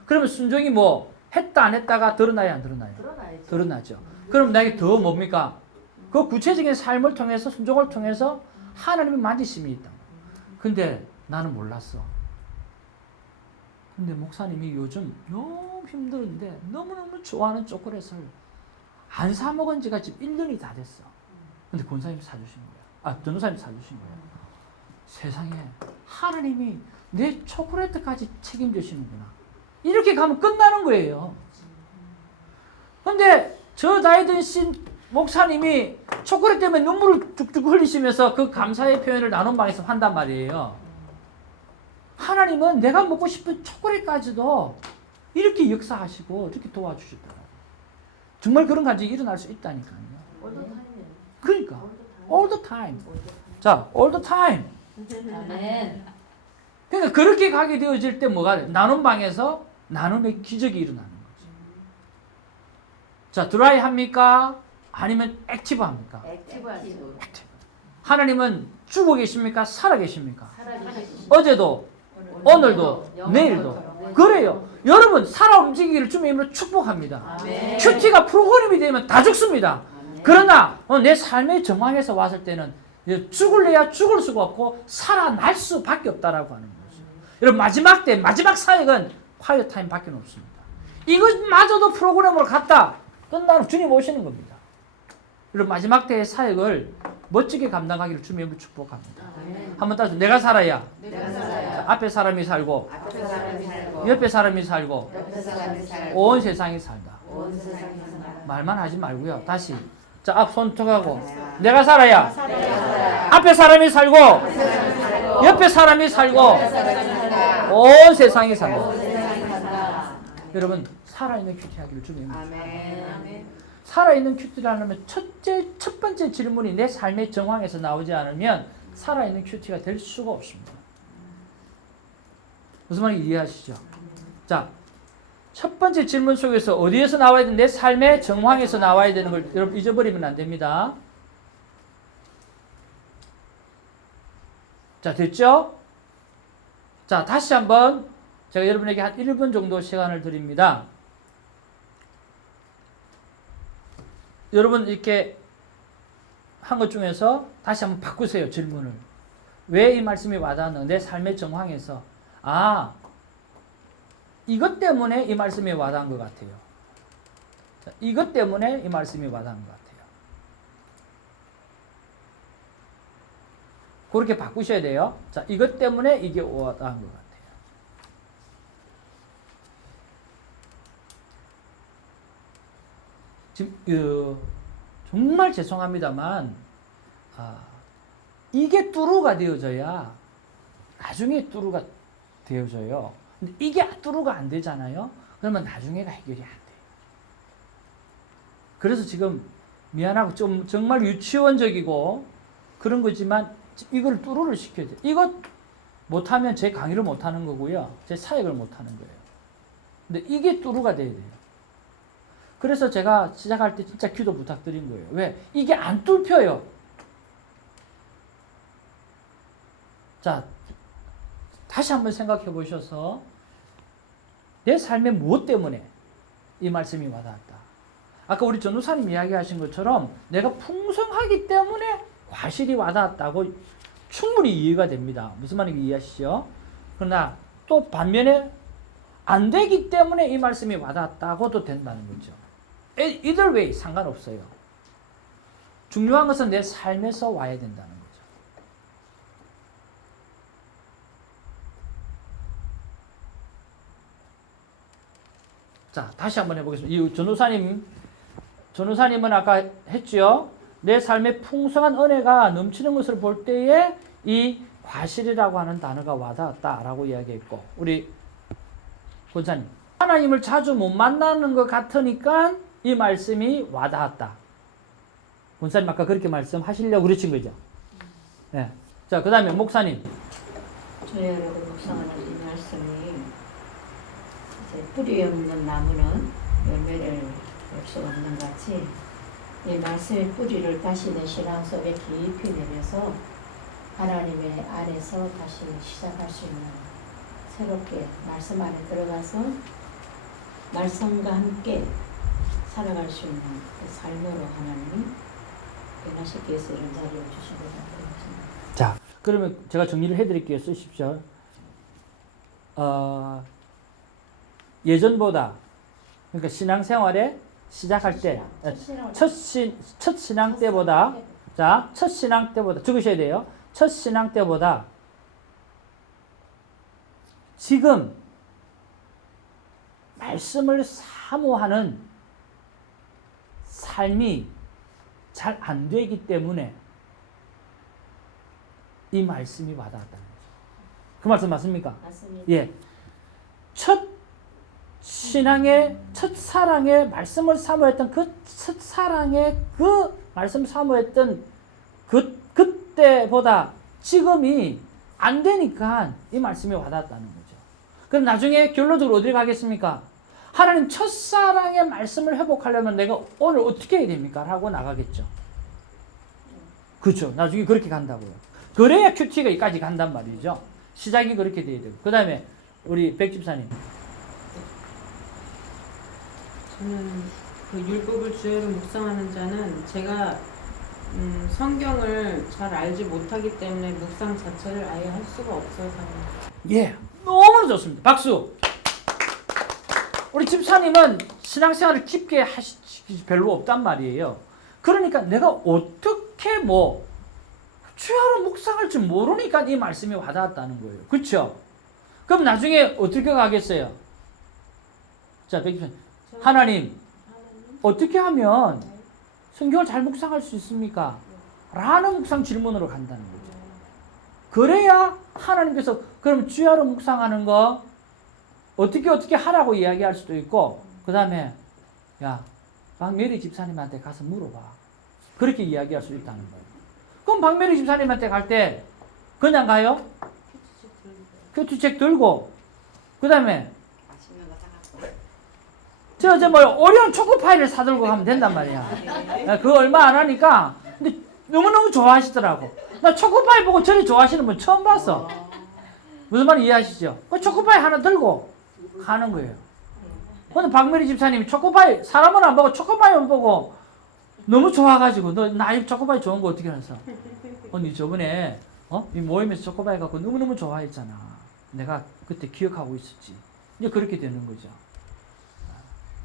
그러면 순종이 뭐 했다 안 했다가 드러나야 안 드러나요? 드러나야죠. 드러나죠. 그럼 나에게 더 뭡니까? 그 구체적인 삶을 통해서 순종을 통해서 하나님의 만지심이 있다. 근데 나는 몰랐어. 근데 목사님이 요즘 너무 힘들은데 너무너무 좋아하는 초콜릿을 안 사 먹은 지가 지금 1년이 다 됐어. 근데 권사님이 사주신 거야. 전도사님이 사주신 거야. 세상에 하나님이 내 초콜릿까지 책임지시는구나. 이렇게 가면 끝나는 거예요. 근데 저 나이든 신 목사님이 초콜릿 때문에 눈물을 쭉쭉 흘리시면서 그 감사의 표현을 나눔 방에서 한단 말이에요. 하나님은 내가 먹고 싶은 초콜릿까지도 이렇게 역사하시고 이렇게 도와주셨더라고요. 정말 그런 간증이 일어날 수 있다니까요. 그러니까 all the time. 자, all the time. 아멘. 그러니까 그렇게 가게 되어질 때 뭐가 돼요? 나눔 방에서 나눔의 기적이 일어나는 거죠. 자, 드라이 합니까? 아니면 액티브 합니까? 액티브하시고 하나님은 죽어 계십니까? 살아 계십니까? 살아계시고 어제도, 오늘도, 내일도. 그래요. 여러분, 살아 움직이기를 주님의 이름으로 축복합니다. 아멘. 큐티가 프로그램이 되면 다 죽습니다. 그러나 내 삶의 정황에서 왔을 때는 죽을래야 죽을 수가 없고 살아날 수밖에 없다라고 하는 거죠. 여러분, 마지막 때 마지막 사역은 콰이어 타임밖에 없습니다. 이것마저도 프로그램으로 갔다 끝나면 주님 오시는 겁니다. 여러분, 마지막 때의 사역을 멋지게 감당하기를 주님의 축복합니다. 한번 따서 내가 살아야 내가 앞에 사람이 살고 앞에 사람이 살고 옆에 사람이 살고 옆에 사람이 살고 온 세상이 살다. 온 세상이 산다. 말만 하지 말고요. 다시 자, 앞 손톱하고 내가 살아야 내가 앞에 사람이 살고 옆에 사람이 살고 온 세상이 산다. 여러분, 살아있는 큐티 하기를 주님입니다. 아멘. 살아있는 큐티라면 첫 번째 질문이 내 삶의 정황에서 나오지 않으면 살아있는 큐티가 될 수가 없습니다. 무슨 말인지 이해하시죠? 자, 첫 번째 질문 속에서 어디에서 나와야 되는 내 삶의 정황에서 나와야 되는 걸 여러분 잊어버리면 안 됩니다. 자, 됐죠? 자, 다시 한번 제가 여러분에게 한 1분 정도 시간을 드립니다. 여러분 이렇게 한 것 중에서 다시 한번 바꾸세요, 질문을. 왜 이 말씀이 와닿았는데 삶의 정황에서 이것 때문에 이 말씀이 와닿은 것 같아요. 자, 이것 때문에 이 말씀이 와닿은 것 같아요. 그렇게 바꾸셔야 돼요. 자, 이것 때문에 이게 와닿은 것 같아요. 지금 정말 죄송합니다만 이게 뚜루가 되어져야 나중에 뚜루가 되어져요. 근데 이게 뚜루가 안 되잖아요. 그러면 나중에가 해결이 안 돼요. 그래서 지금 미안하고 좀 정말 유치원적이고 그런 거지만 이걸 뚜루를 시켜야 돼요. 이것 못하면 제 강의를 못하는 거고요. 제 사역을 못하는 거예요. 근데 이게 뚜루가 돼야 돼요. 그래서 제가 시작할 때 진짜 기도 부탁드린 거예요. 왜? 이게 안 뚫혀요. 자, 다시 한번 생각해 보셔서 내 삶에 무엇 때문에 이 말씀이 와닿았다. 아까 우리 전도사님 이야기하신 것처럼 내가 풍성하기 때문에 과실이 와닿았다고 충분히 이해가 됩니다. 무슨 말인지 이해하시죠? 그러나 또 반면에 안 되기 때문에 이 말씀이 와닿았다고도 된다는 거죠. either way 상관없어요. 중요한 것은 내 삶에서 와야 된다는 거죠. 자, 다시 한번 해보겠습니다. 이 전우사님은 아까 했죠. 내 삶에 풍성한 은혜가 넘치는 것을 볼 때에 이 과실이라고 하는 단어가 와닿았다라고 이야기했고, 우리 권사님, 하나님을 자주 못 만나는 것 같으니까 이 말씀이 와닿았다. 권사님 아까 그렇게 말씀하시려고 그러신 거죠. 네. 자, 그 다음에 목사님. 조야라고 묵상하는 이 말씀이 이제 뿌리 없는 나무는 열매를 낼 수 없는 같이 이 말씀의 뿌리를 다시 내 신앙 속에 깊이 내려서 하나님의 안에서 다시 시작할 수 있는, 새롭게 말씀 안에 들어가서 말씀과 함께 살아갈 수 있는 그 삶으로 하나님이 변화시키기 위해서 이런 자리를 주신 것 같아요. 자, 그러면 제가 정리를 해드릴게요. 쓰십시오. 예전보다, 그러니까 신앙생활에 시작할 때, 첫 신앙 때보다, 자, 첫 신앙 때보다, 적으셔야 돼요. 첫 신앙 때보다 지금 말씀을 사모하는 삶이 잘 안 되기 때문에 이 말씀이 와닿았다는 거죠. 그 말씀 맞습니까? 맞습니다. 예. 첫 신앙의 첫 사랑의 말씀을 사모했던 그 첫 사랑의 그 말씀 사모했던 그때보다 지금이 안 되니까 이 말씀이 와닿았다는 거죠. 그럼 나중에 결론적으로 어디로 가겠습니까? 하나님 첫사랑의 말씀을 회복하려면 내가 오늘 어떻게 해야 됩니까? 하고 나가겠죠. 그렇죠. 나중에 그렇게 간다고요. 그래야 큐티가까지 간단 말이죠. 시작이 그렇게 돼야 되고. 그 다음에 우리 백집사님. 저는 그 율법을 주야로 묵상하는 자는 제가 성경을 잘 알지 못하기 때문에 묵상 자체를 아예 할 수가 없어서. 예, 너무 좋습니다. 박수. 우리 집사님은 신앙생활을 깊게 하시기 별로 없단 말이에요. 그러니까 내가 어떻게 주야로 묵상할 줄 모르니까 이 말씀이 와닿았다는 거예요. 그렇죠? 그럼 나중에 어떻게 가겠어요? 자, 백집사님. 하나님, 어떻게 하면 성경을 잘 묵상할 수 있습니까? 라는 묵상 질문으로 간다는 거죠. 그래야 하나님께서 그럼 주야로 묵상하는 거 어떻게 하라고 이야기할 수도 있고, 그 다음에 야, 박메리 집사님한테 가서 물어봐. 그렇게 이야기할 수 있다는 거예요. 그럼 박메리 집사님한테 갈 때 그냥 가요? 큐티책 들고, 그 다음에 맛있는 거 사갖고. 오리온 초코파이를 사들고 가면 된단 말이야. 그거 얼마 안 하니까. 근데 너무너무 좋아하시더라고. 나 초코파이 보고 저리 좋아하시는 분 처음 봤어. 무슨 말인지 이해하시죠? 그 초코파이 하나 들고 가는 거예요. 근데 박메리 집사님이 초코파이, 사람은 안 보고 초코파이만 보고 너무 좋아가지고, 나 이 초코파이 좋은 거 어떻게 알았어? 언니 저번에 이 모임에서 초코파이 갖고 너무너무 좋아했잖아. 내가 그때 기억하고 있었지. 이제 그렇게 되는 거죠.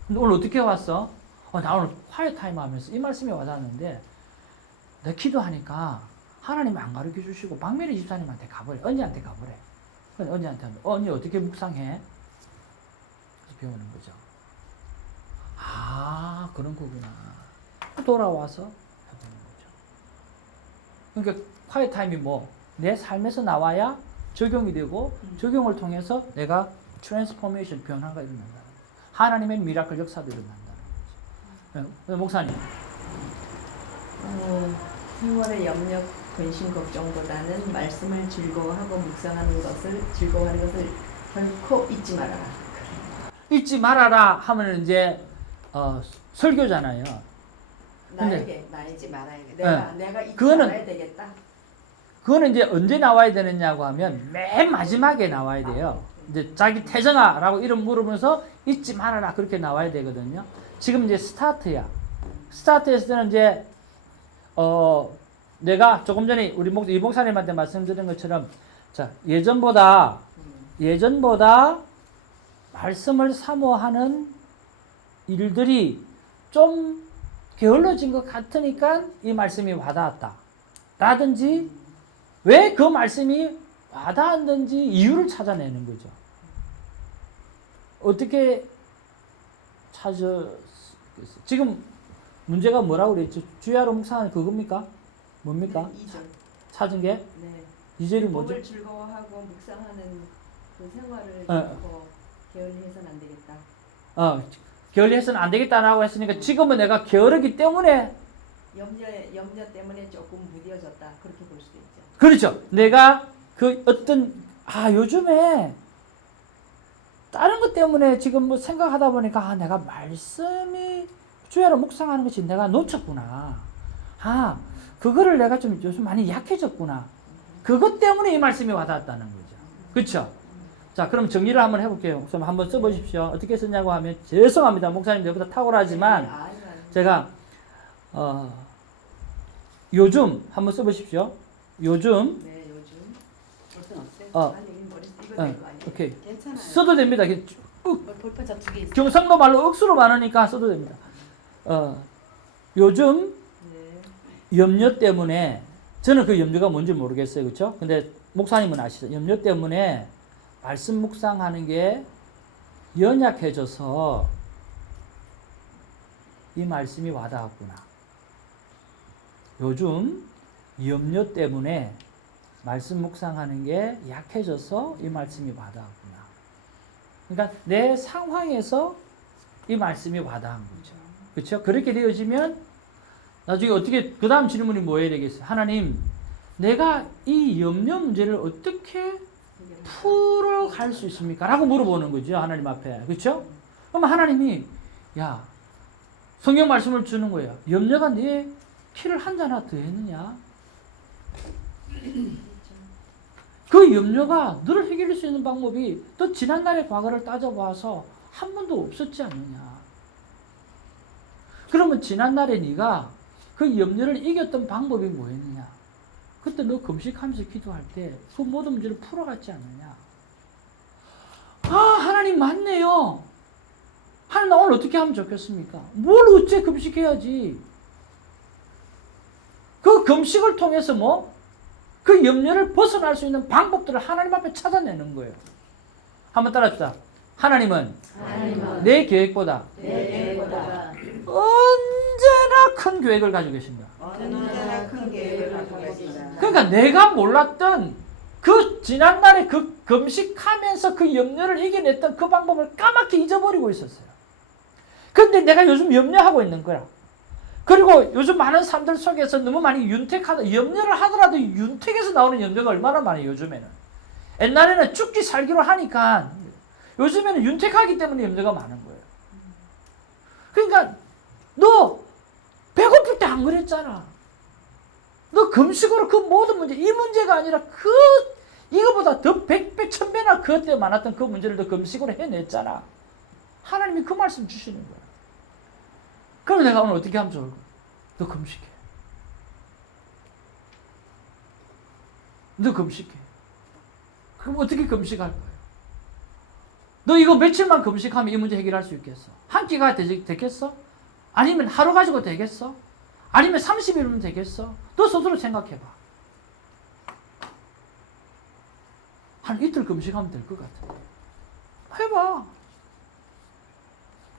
근데 오늘 어떻게 왔어? 나 오늘 화이트 타임 하면서 이 말씀이 와닿았는데, 내가 기도하니까 하나님이 안 가르쳐 주시고 박메리 집사님한테 가버려. 언니한테 가버려. 언니한테 하면, 언니 어떻게 묵상해? 그래서 배우는 거죠. 아, 그런 거구나. 돌아와서 해보는 거죠. 그러니까 화이트 타임이 내 삶에서 나와야 적용이 되고, 적용을 통해서 내가 트랜스포메이션, 변화가 일어난다. 하나님의 미라클 역사도 일어난다는 거죠. 목사님. 생활의 염려, 근심, 걱정보다는 말씀을 즐거워하고 묵상하는 것을, 즐거워하는 것을 결코 잊지 말아라. 잊지 말아라 하면 이제 설교잖아요. 나이지 말아야 돼. 내가 잊지 그거는- 말아야 되겠다. 그거는 이제 언제 나와야 되느냐고 하면 맨 마지막에 나와야 돼요. 이제 자기 태정아라고 이름 물으면서 잊지 말아라 그렇게 나와야 되거든요. 지금 이제 스타트야. 스타트에서는 이제 내가 조금 전에 이 목사님한테 말씀드린 것처럼, 자, 예전보다 말씀을 사모하는 일들이 좀 게을러진 것 같으니까 이 말씀이 와닿았다. 라든지 왜 그 말씀이 와닿았는지 이유를 찾아내는 거죠. 어떻게 찾았겠어요? 지금 문제가 뭐라고 그랬죠? 주야로 묵상하는 그겁니까? 뭡니까? 네, 2절. 찾은 게? 네. 이절이 뭐죠? 율법을 즐거워하고 묵상하는 그 생활을 게을리해서는 안 되겠다. 게을리해서는 안 되겠다라고 했으니까 지금은 내가 게으르기 때문에 염려 때문에 조금 무뎌졌다. 그렇게 볼 수도 있죠. 그렇죠. 내가 그 어떤 요즘에 다른 것 때문에 지금 뭐 생각하다 보니까 내가 말씀이 주야로 묵상하는 것이 내가 놓쳤구나. 그거를 내가 좀 요즘 많이 약해졌구나. 그것 때문에 이 말씀이 와닿았다는 거죠. 그렇죠? 자, 그럼 정리를 한번 해볼게요. 목사님 한번 써보십시오. 어떻게 썼냐고 하면 죄송합니다. 목사님 저보다 탁월하지만 제가 요즘 한번 써보십시오. 요즘 네, 요즘. 오케이. 괜찮아요. 써도 됩니다. 볼펜 저두개 있어요. 경상도 말로 억수로 많으니까 써도 됩니다. 요즘 네. 염려 때문에 저는 그 염려가 뭔지 모르겠어요. 그렇죠? 근데 목사님은 아시죠? 염려 때문에 말씀 묵상하는 게 연약해져서 이 말씀이 와닿았구나. 요즘 염려 때문에 말씀 묵상하는 게 약해져서 이 말씀이 와닿았구나. 그러니까 내 상황에서 이 말씀이 와닿은 거죠. 그렇죠? 그렇게 되어지면 나중에 어떻게 그 다음 질문이 뭐 해야 되겠어요? 하나님, 내가 이 염려 문제를 어떻게 풀어갈 수 있습니까? 라고 물어보는 거죠. 하나님 앞에. 그렇죠? 그럼 하나님이 성경 말씀을 주는 거예요. 염려가 네 피를 한 잔이나 더 했느냐? 그 염려가 너를 해결할 수 있는 방법이 또 지난날의 과거를 따져봐서 한 번도 없었지 않느냐? 그러면 지난날에 네가 그 염려를 이겼던 방법이 뭐였느냐? 그때 너 금식하면서 기도할 때 그 모든 문제를 풀어갔지 않느냐? 하나님 맞네요. 하나님 나 오늘 어떻게 하면 좋겠습니까? 뭘 어째 금식해야지? 그 금식을 통해서 그 염려를 벗어날 수 있는 방법들을 하나님 앞에 찾아내는 거예요. 한번 따라합시다. 하나님은 내 계획보다 언제나 큰 계획을 가지고 계십니다. 언제나 큰 계획을 가지고 계십니다. 그러니까 내가 몰랐던 그 지난날에 그 금식하면서 그 염려를 이겨냈던 그 방법을 까맣게 잊어버리고 있었어요. 근데 내가 요즘 염려하고 있는 거야. 그리고 요즘 많은 사람들 속에서 너무 많이 염려를 하더라도 윤택에서 나오는 염려가 얼마나 많아요, 요즘에는. 옛날에는 죽기 살기로 하니까 요즘에는 윤택하기 때문에 염려가 많은 거예요. 그러니까 너 배고플 때 안 그랬잖아. 너 금식으로 그 모든 문제, 이 문제가 아니라 이거보다 더 100배, 1000배나 그것 때문에 많았던 그 문제를 너 금식으로 해냈잖아. 하나님이 그 말씀 주시는 거야. 그럼 내가 오늘 어떻게 하면 좋을까? 너 금식해. 너 금식해. 그럼 어떻게 금식할 거야? 너 이거 며칠만 금식하면 이 문제 해결할 수 있겠어? 한 끼가 되겠어? 아니면 하루 가지고 되겠어? 아니면 30일이면 되겠어? 너 스스로 생각해봐. 한 이틀 금식하면 될 것 같아. 해봐.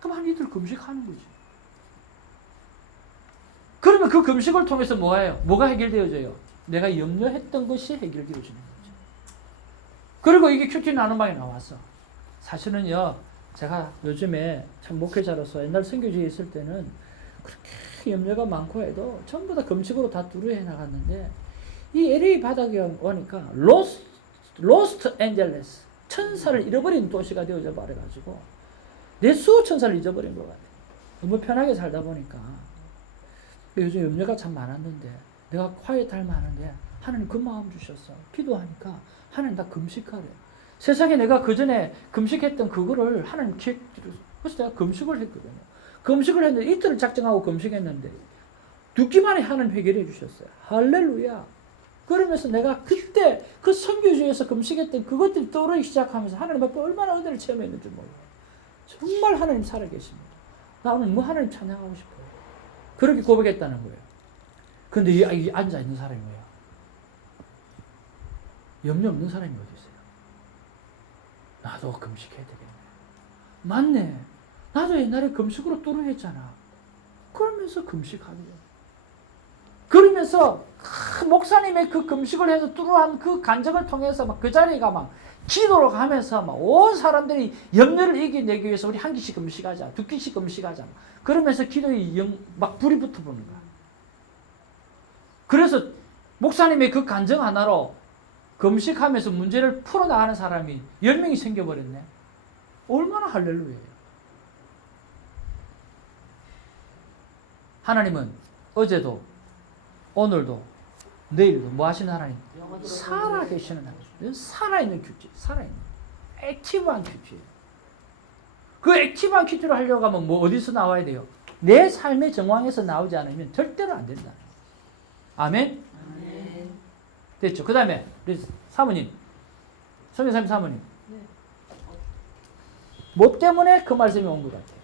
그럼 한 이틀 금식하는 거지. 그러면 그 금식을 통해서 뭐가 해결되어져요? 내가 염려했던 것이 해결되어지는 거죠. 그리고 이게 큐티 나눔방에 나왔어. 사실은요, 제가 요즘에 참 목회자로서 옛날 선교지에 있을 때는 그렇게 염려가 많고 해도 전부 다 금식으로 다 두루해 나갔는데 이 LA 바닥에 오니까 로스트 엔젤레스, 천사를 잃어버린 도시가 되어져 버려가지고 내 수천사를 잊어버린 것 같아. 너무 편하게 살다 보니까 요즘 염려가 참 많았는데 내가 콰이트 할 만한데 하나님 그 마음 주셨어. 기도하니까 하나님 나 금식하래. 세상에 내가 그전에 금식했던 그거를 하나님 그래서 내가 금식을 했거든요. 금식을 했는데 이틀을 작정하고 금식했는데 6기 만에 하나님 해결해 주셨어요. 할렐루야. 그러면서 내가 그때 그 선교지에서 금식했던 그것들이 떠오르기 시작하면서 하나님 앞에 얼마나 은혜를 체험했는지 몰라요. 정말 하나님 살아계십니다. 나 오늘 하나님 찬양하고 싶어요. 그렇게 고백했다는 거예요. 근데 이 앉아 있는 사람이 뭐야? 염려 없는 사람이 어디 있어요? 나도 금식해야 되겠네. 맞네. 나도 옛날에 금식으로 뚜루했잖아. 그러면서 금식하네요. 그러면서 목사님의 그 금식을 해서 뚜루한 그 간증을 통해서 막 그 자리가 막 기도로 가면서 막 온 사람들이 염려를 이겨내기 위해서 우리 한 끼씩 금식하자, 두 끼씩 금식하자. 그러면서 기도에 막 불이 붙어보는 거야. 그래서 목사님의 그 간증 하나로 금식하면서 문제를 풀어나가는 사람이 10명이 생겨버렸네. 얼마나 할렐루야예요. 하나님은 어제도 오늘도 내일도 뭐 하시는 하나님? 살아 계시는 하나님. 살아있는 큐티, 살아있는 액티브한 큐티예요. 그 액티브한 큐티를 하려고 하면 뭐 어디서 나와야 돼요? 내 삶의 정황에서 나오지 않으면 절대로 안 된다. 아멘? 아멘. 됐죠? 그 다음에 우리 사모님, 성경사님 사모님, 뭐 때문에 그 말씀이 온 것 같아요?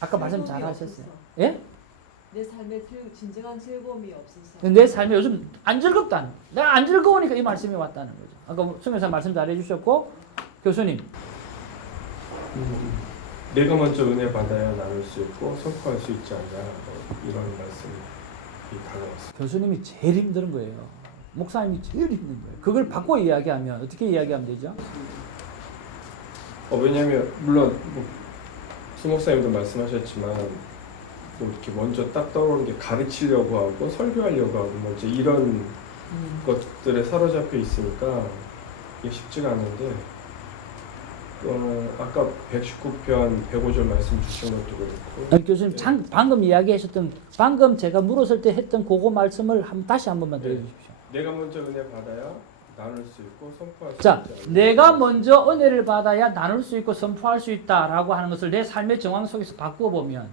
아까 말씀 잘 하셨어요. 예? 내 삶에 진정한 즐거움이 없어서. 내 삶이 요즘 안 즐겁다는, 내가 안 즐거우니까 이 말씀이 왔다는 거죠. 아까 성경사님 말씀 잘 해주셨고, 교수님. 내가 먼저 은혜 받아야 나눌 수 있고 선포할 수 있지 않냐, 이런 말씀이 다가왔습니다. 교수님이 제일 힘든 거예요. 목사님이 제일 힘든 거예요. 그걸 바꿔 이야기하면 어떻게 이야기하면 되죠? 왜냐하면 물론 수 목사님도 말씀하셨지만 뭐 이렇게 먼저 딱 떠오르는 게 가르치려고 하고 설교하려고 하고 뭐 이제 이런 것들에 사로잡혀 있으니까 이게 쉽지가 않은데 아까 119편 105절 말씀 주신 것도 그렇고 아니, 교수님 방금 이야기하셨던 방금 제가 물었을 때 했던 그거 말씀을 다시 한 번만 더 해주십시오. 내가 먼저 은혜 받아야 나눌 수 있고 선포할 수 자, 있지 않냐. 내가 먼저 은혜를 받아야 나눌 수 있고 선포할 수 있다라고 하는 것을 내 삶의 정황 속에서 바꿔보면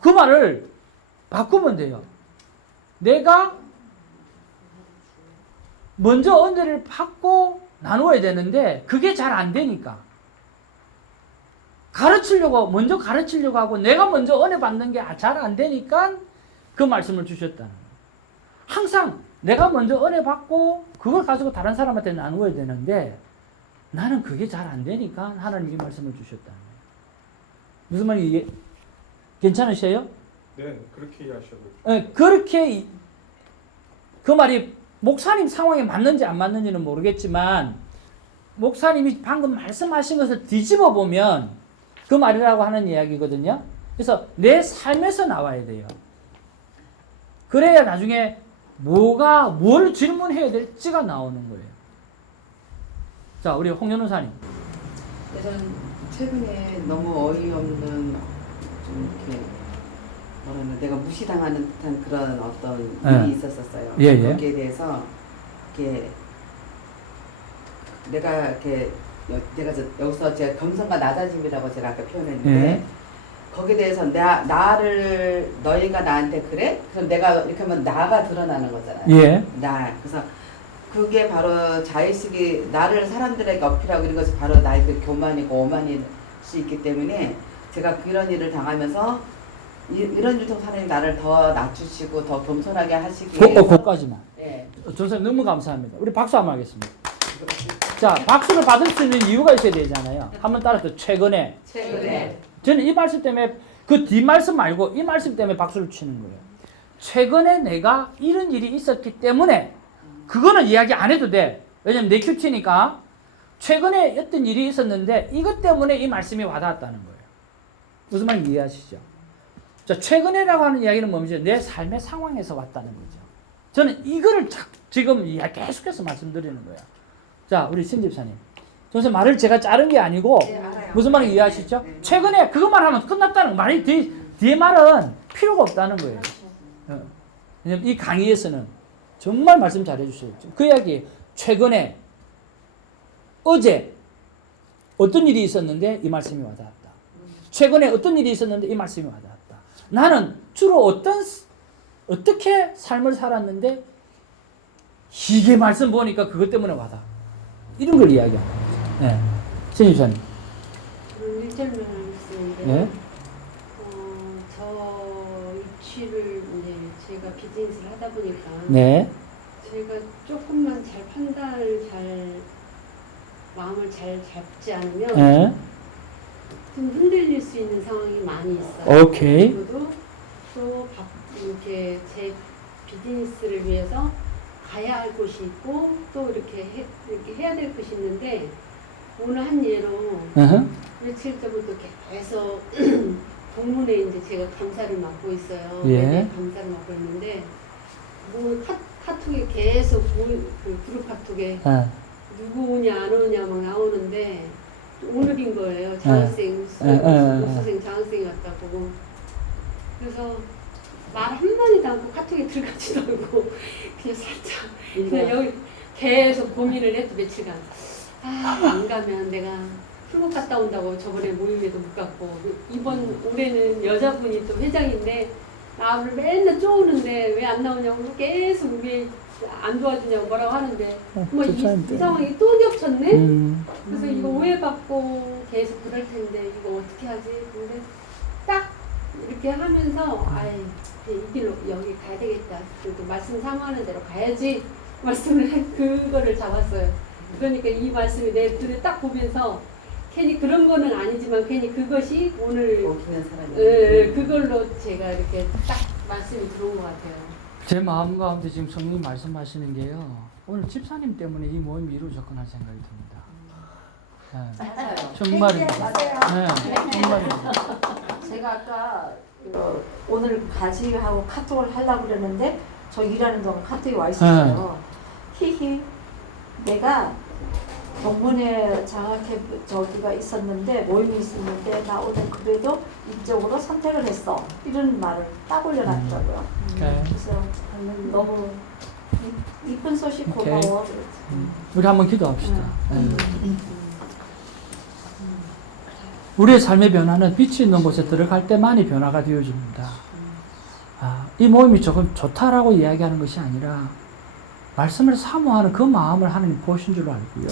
그 말을 바꾸면 돼요. 내가 먼저 은혜를 받고 나누어야 되는데 그게 잘 안 되니까 먼저 가르치려고 하고 내가 먼저 은혜 받는 게 잘 안 되니까 그 말씀을 주셨다는 거예요. 항상 내가 먼저 은혜 받고 그걸 가지고 다른 사람한테 나누어야 되는데 나는 그게 잘 안 되니까 하나님이 말씀을 주셨다는 거예요. 무슨 말이 괜찮으세요? 네, 그렇게 이해하셔도 네, 그렇게 그 말이 목사님 상황에 맞는지 안 맞는지는 모르겠지만 목사님이 방금 말씀하신 것을 뒤집어 보면 그 말이라고 하는 이야기거든요. 그래서 내 삶에서 나와야 돼요. 그래야 나중에 뭘 질문해야 될지가 나오는 거예요. 자, 우리 홍 변호사님. 저는 최근에 너무 어이없는 좀 이렇게 뭐라나 내가 무시당하는 듯한 그런 어떤 일이 있었었어요. 예, 예. 거기에 대해서 이렇게 내가 여기서 제가 겸손과 낮아짐이라고 제가 아까 표현했는데 예. 거기에 대해서 나를 너희가 나한테 그래? 그럼 내가 이렇게 하면 나가 드러나는 거잖아요. 예. 그래서 그게 바로 자의식이 나를 사람들에게 어필하고 이런 것이 바로 나의 그 교만이고 오만일 수 있기 때문에 제가 그런 일을 당하면서 이런 일통 하나님 나를 더 낮추시고 더 겸손하게 하시기 위해서 거기까지만. 네. 전사님 너무 감사합니다. 우리 박수 한번 하겠습니다. 자, 박수를 받을 수 있는 이유가 있어야 되잖아요. 한번 따라서 최근에. 저는 이 말씀 때문에 그 뒷말씀 말고 이 말씀 때문에 박수를 치는 거예요. 최근에 내가 이런 일이 있었기 때문에 그거는 이야기 안 해도 돼. 왜냐면 내 큐티니까 최근에 어떤 일이 있었는데 이것 때문에 이 말씀이 와닿았다는 거예요. 무슨 말인지 이해하시죠? 자, 최근에라고 하는 이야기는 뭡니까? 내 삶의 상황에서 왔다는 거죠. 저는 이거를 지금 계속해서 말씀드리는 거예요. 자, 우리 신 집사님. 전체 말을 제가 자른 게 아니고 무슨 말인지 이해하시죠? 최근에 그것만 하면 끝났다는 말이 뒤에 말은 필요가 없다는 거예요. 왜냐면 이 강의에서는 정말 말씀 잘 해주셨죠. 그 이야기 최근에 어제 어떤 일이 있었는데 이 말씀이 와닿았다. 최근에 어떤 일이 있었는데 이 말씀이 와닿았다. 나는 주로 어떻게 삶을 살았는데 이게 말씀 보니까 그것 때문에 와닿아. 이런 걸 이야기합니다. 네. 신입사님. 1절만 하겠습니다. 네. 주식을 이제 제가 비즈니스를 하다 보니까 네. 제가 조금만 잘 판단을 마음을 잘 잡지 않으면 네. 좀 흔들릴 수 있는 상황이 많이 있어요. 오케이. 그리고 또 이렇게 제 비즈니스를 위해서 가야 할 곳이 있고 또 이렇게 해야 될 곳이 있는데 오늘 한 예로 어허. 며칠 전부터 계속 동문회 이제 제가 감사를 맡고 있어요. 예. 매달 감사를 맡고 있는데 뭐 카톡에 계속 그 그룹 카톡에 어. 누구 오냐 안 오냐 막 나오는데 오늘인 거예요. 장학생 우수생 장학생이 왔다고. 그래서 말 한마디도 않고 카톡에 들어가지도 않고 그냥 살짝 그냥 여기 계속 고민을 했죠. 며칠간. 안 가면 내가 풀국 갔다 온다고 저번에 모임에도 못 갔고 이번 올해는 여자분이 또 회장인데 나를 맨날 쪼우는데 왜 안 나오냐고 계속 왜 안 도와주냐고 뭐라고 하는데 뭐 이 상황이 또 겹쳤네. 그래서 이거 오해받고 계속 그럴 텐데 이거 어떻게 하지? 근데 딱 이렇게 하면서 아이 이 길로 여기 가야 되겠다. 그래도 말씀 사모하는 대로 가야지. 그거를 잡았어요. 그러니까 이 말씀이 내 눈에 딱 보면서 괜히 그런 거는 아니지만 괜히 그것이 오늘 먹히는 사람이 그걸로 제가 이렇게 딱 말씀이 들어온 것 같아요. 제 마음 가운데 지금 성령님 말씀하시는 게요. 오늘 집사님 때문에 이 모임이 이루어졌구나 생각이 듭니다. 네. 맞아요. 정말입니다. 맞아요. 네, 정말입니다. 제가 아까 오늘 가지하고 카톡을 하려고 그랬는데 저 일하는 동안 카톡이 와 있었어요. 히히 내가 동문회 장학회 저기가 있었는데 모임이 있었는데 나 오늘 그래도 이쪽으로 선택을 했어 이런 말을 딱 올려놨더라고요. 오케이. 그래서 너무 이쁜 소식 오케이. 고마워. 우리 한번 기도합시다. 네. 우리의 삶의 변화는 빛이 있는 곳에 들어갈 때만이 변화가 되어집니다. 이 모임이 조금 좋다라고 이야기하는 것이 아니라 말씀을 사모하는 그 마음을 하나님 보신 줄로 알고요.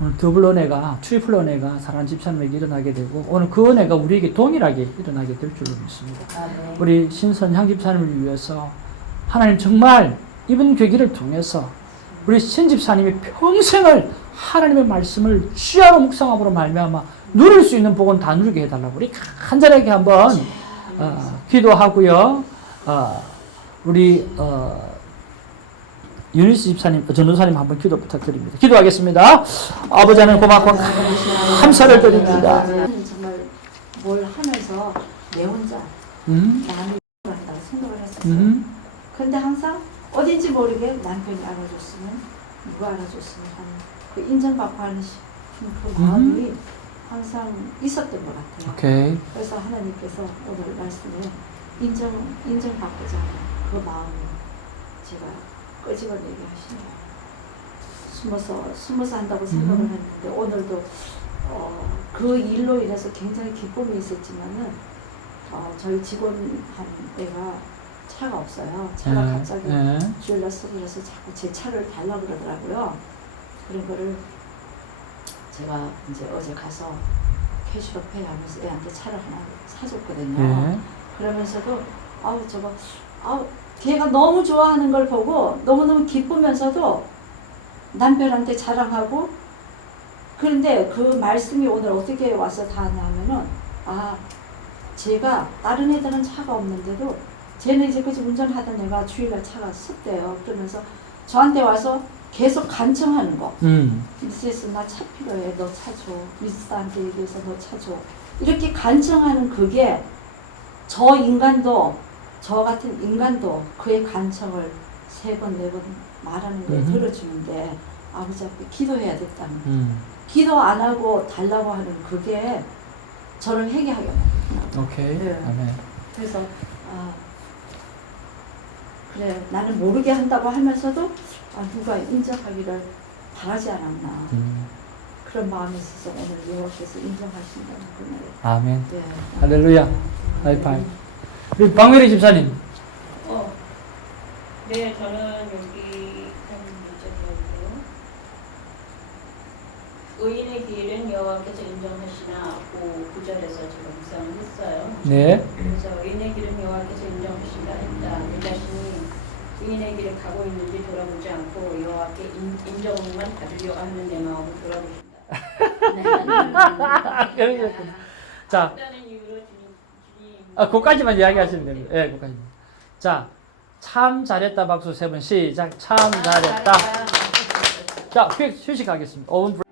오늘 더블 은혜가, 트리플 은혜가 사랑하는 집사님에게 일어나게 되고 오늘 그 은혜가 우리에게 동일하게 일어나게 될 줄로 믿습니다. 우리 신선향 집사님을 위해서 하나님 정말 이번 계기를 통해서 우리 신 집사님이 평생을 하나님의 말씀을 주야로 묵상함으로 말미암아 누릴 수 있는 복은 다 누리게 해달라고 우리 간절하게 한번 기도하고요. 우리 유니스 집사님, 전도사님 한번 기도 부탁드립니다. 기도하겠습니다. 아버지 하나님 고맙고 감사를 드립니다. 나는 정말 뭘 하면서 내 혼자 나는 한다고 생각을 했었어요. 근데 항상 어딘지 모르게 남편이 알아줬으면 누가 알아줬으면 하는 그 인정받고 하는 그 마음이 항상 있었던 것 같아요. 오케이. 그래서 하나님께서 오늘 말씀에 인정받고자 하는 그 마음을 제가 끄집어내게 하시네요. 숨어서 한다고 생각을 했는데 오늘도 그 일로 인해서 굉장히 기쁨이 있었지만은 저희 직원 한 애가 차가 없어요. 차가 갑자기 주일날 쓰러져서 자꾸 제 차를 달라고 그러더라고요. 그런 거를 제가 이제 어제 가서 캐시로페이 하면서 애한테 차를 하나 사줬거든요. 그러면서도 걔가 너무 좋아하는 걸 보고 너무너무 기쁘면서도 남편한테 자랑하고 그런데 그 말씀이 오늘 어떻게 와서 닿았냐면은 제가 다른 애들은 차가 없는데도 쟤는 이제 그지 운전하던 애가 주일날 차가 섰대요. 그러면서 저한테 와서 계속 간청하는 거. 미스에서 나 차 필요해. 너 차 줘. 미스한테 얘기해서 너 차 줘. 이렇게 간청하는 그게 저 같은 인간도 그의 간청을 3번, 4번 말하는 걸 들어주는데 아버지 앞에 기도해야 됐다는 기도 안 하고 달라고 하는 그게 저를 회개하게 만들어요. 오케이. 네. 아멘. 그래서 그래 나는 모르게 한다고 하면서도 누가 인정하기를 바라지 않았나 그런 마음이 있어서 오늘 여호와께서 인정하신다는 그 말이에요. 아멘. 네. 할렐루야. 하이파이브. 우리 박미리 집사님. 네, 저는 여기 한 문자인데요. 의인의 길은 여호와께서 인정하시나 그 구절에서 제가 묵상을 했어요. 네. 그래서 의인의 길은 여호와께서 인정하신다 했다. 내 자신이 의인의 길을 가고 있는지 돌아보지 않고 여호와께 인정만 받으려 하는 내 마음을 돌아보신다. 그러셨구나. 자, 어떤 이유로 주님 그까지만 이야기하시면 됩니다. 예, 그까지. 자, 참 잘했다 박수 3번 시작. 참 잘했다. 자, 휴식하겠습니다. 5분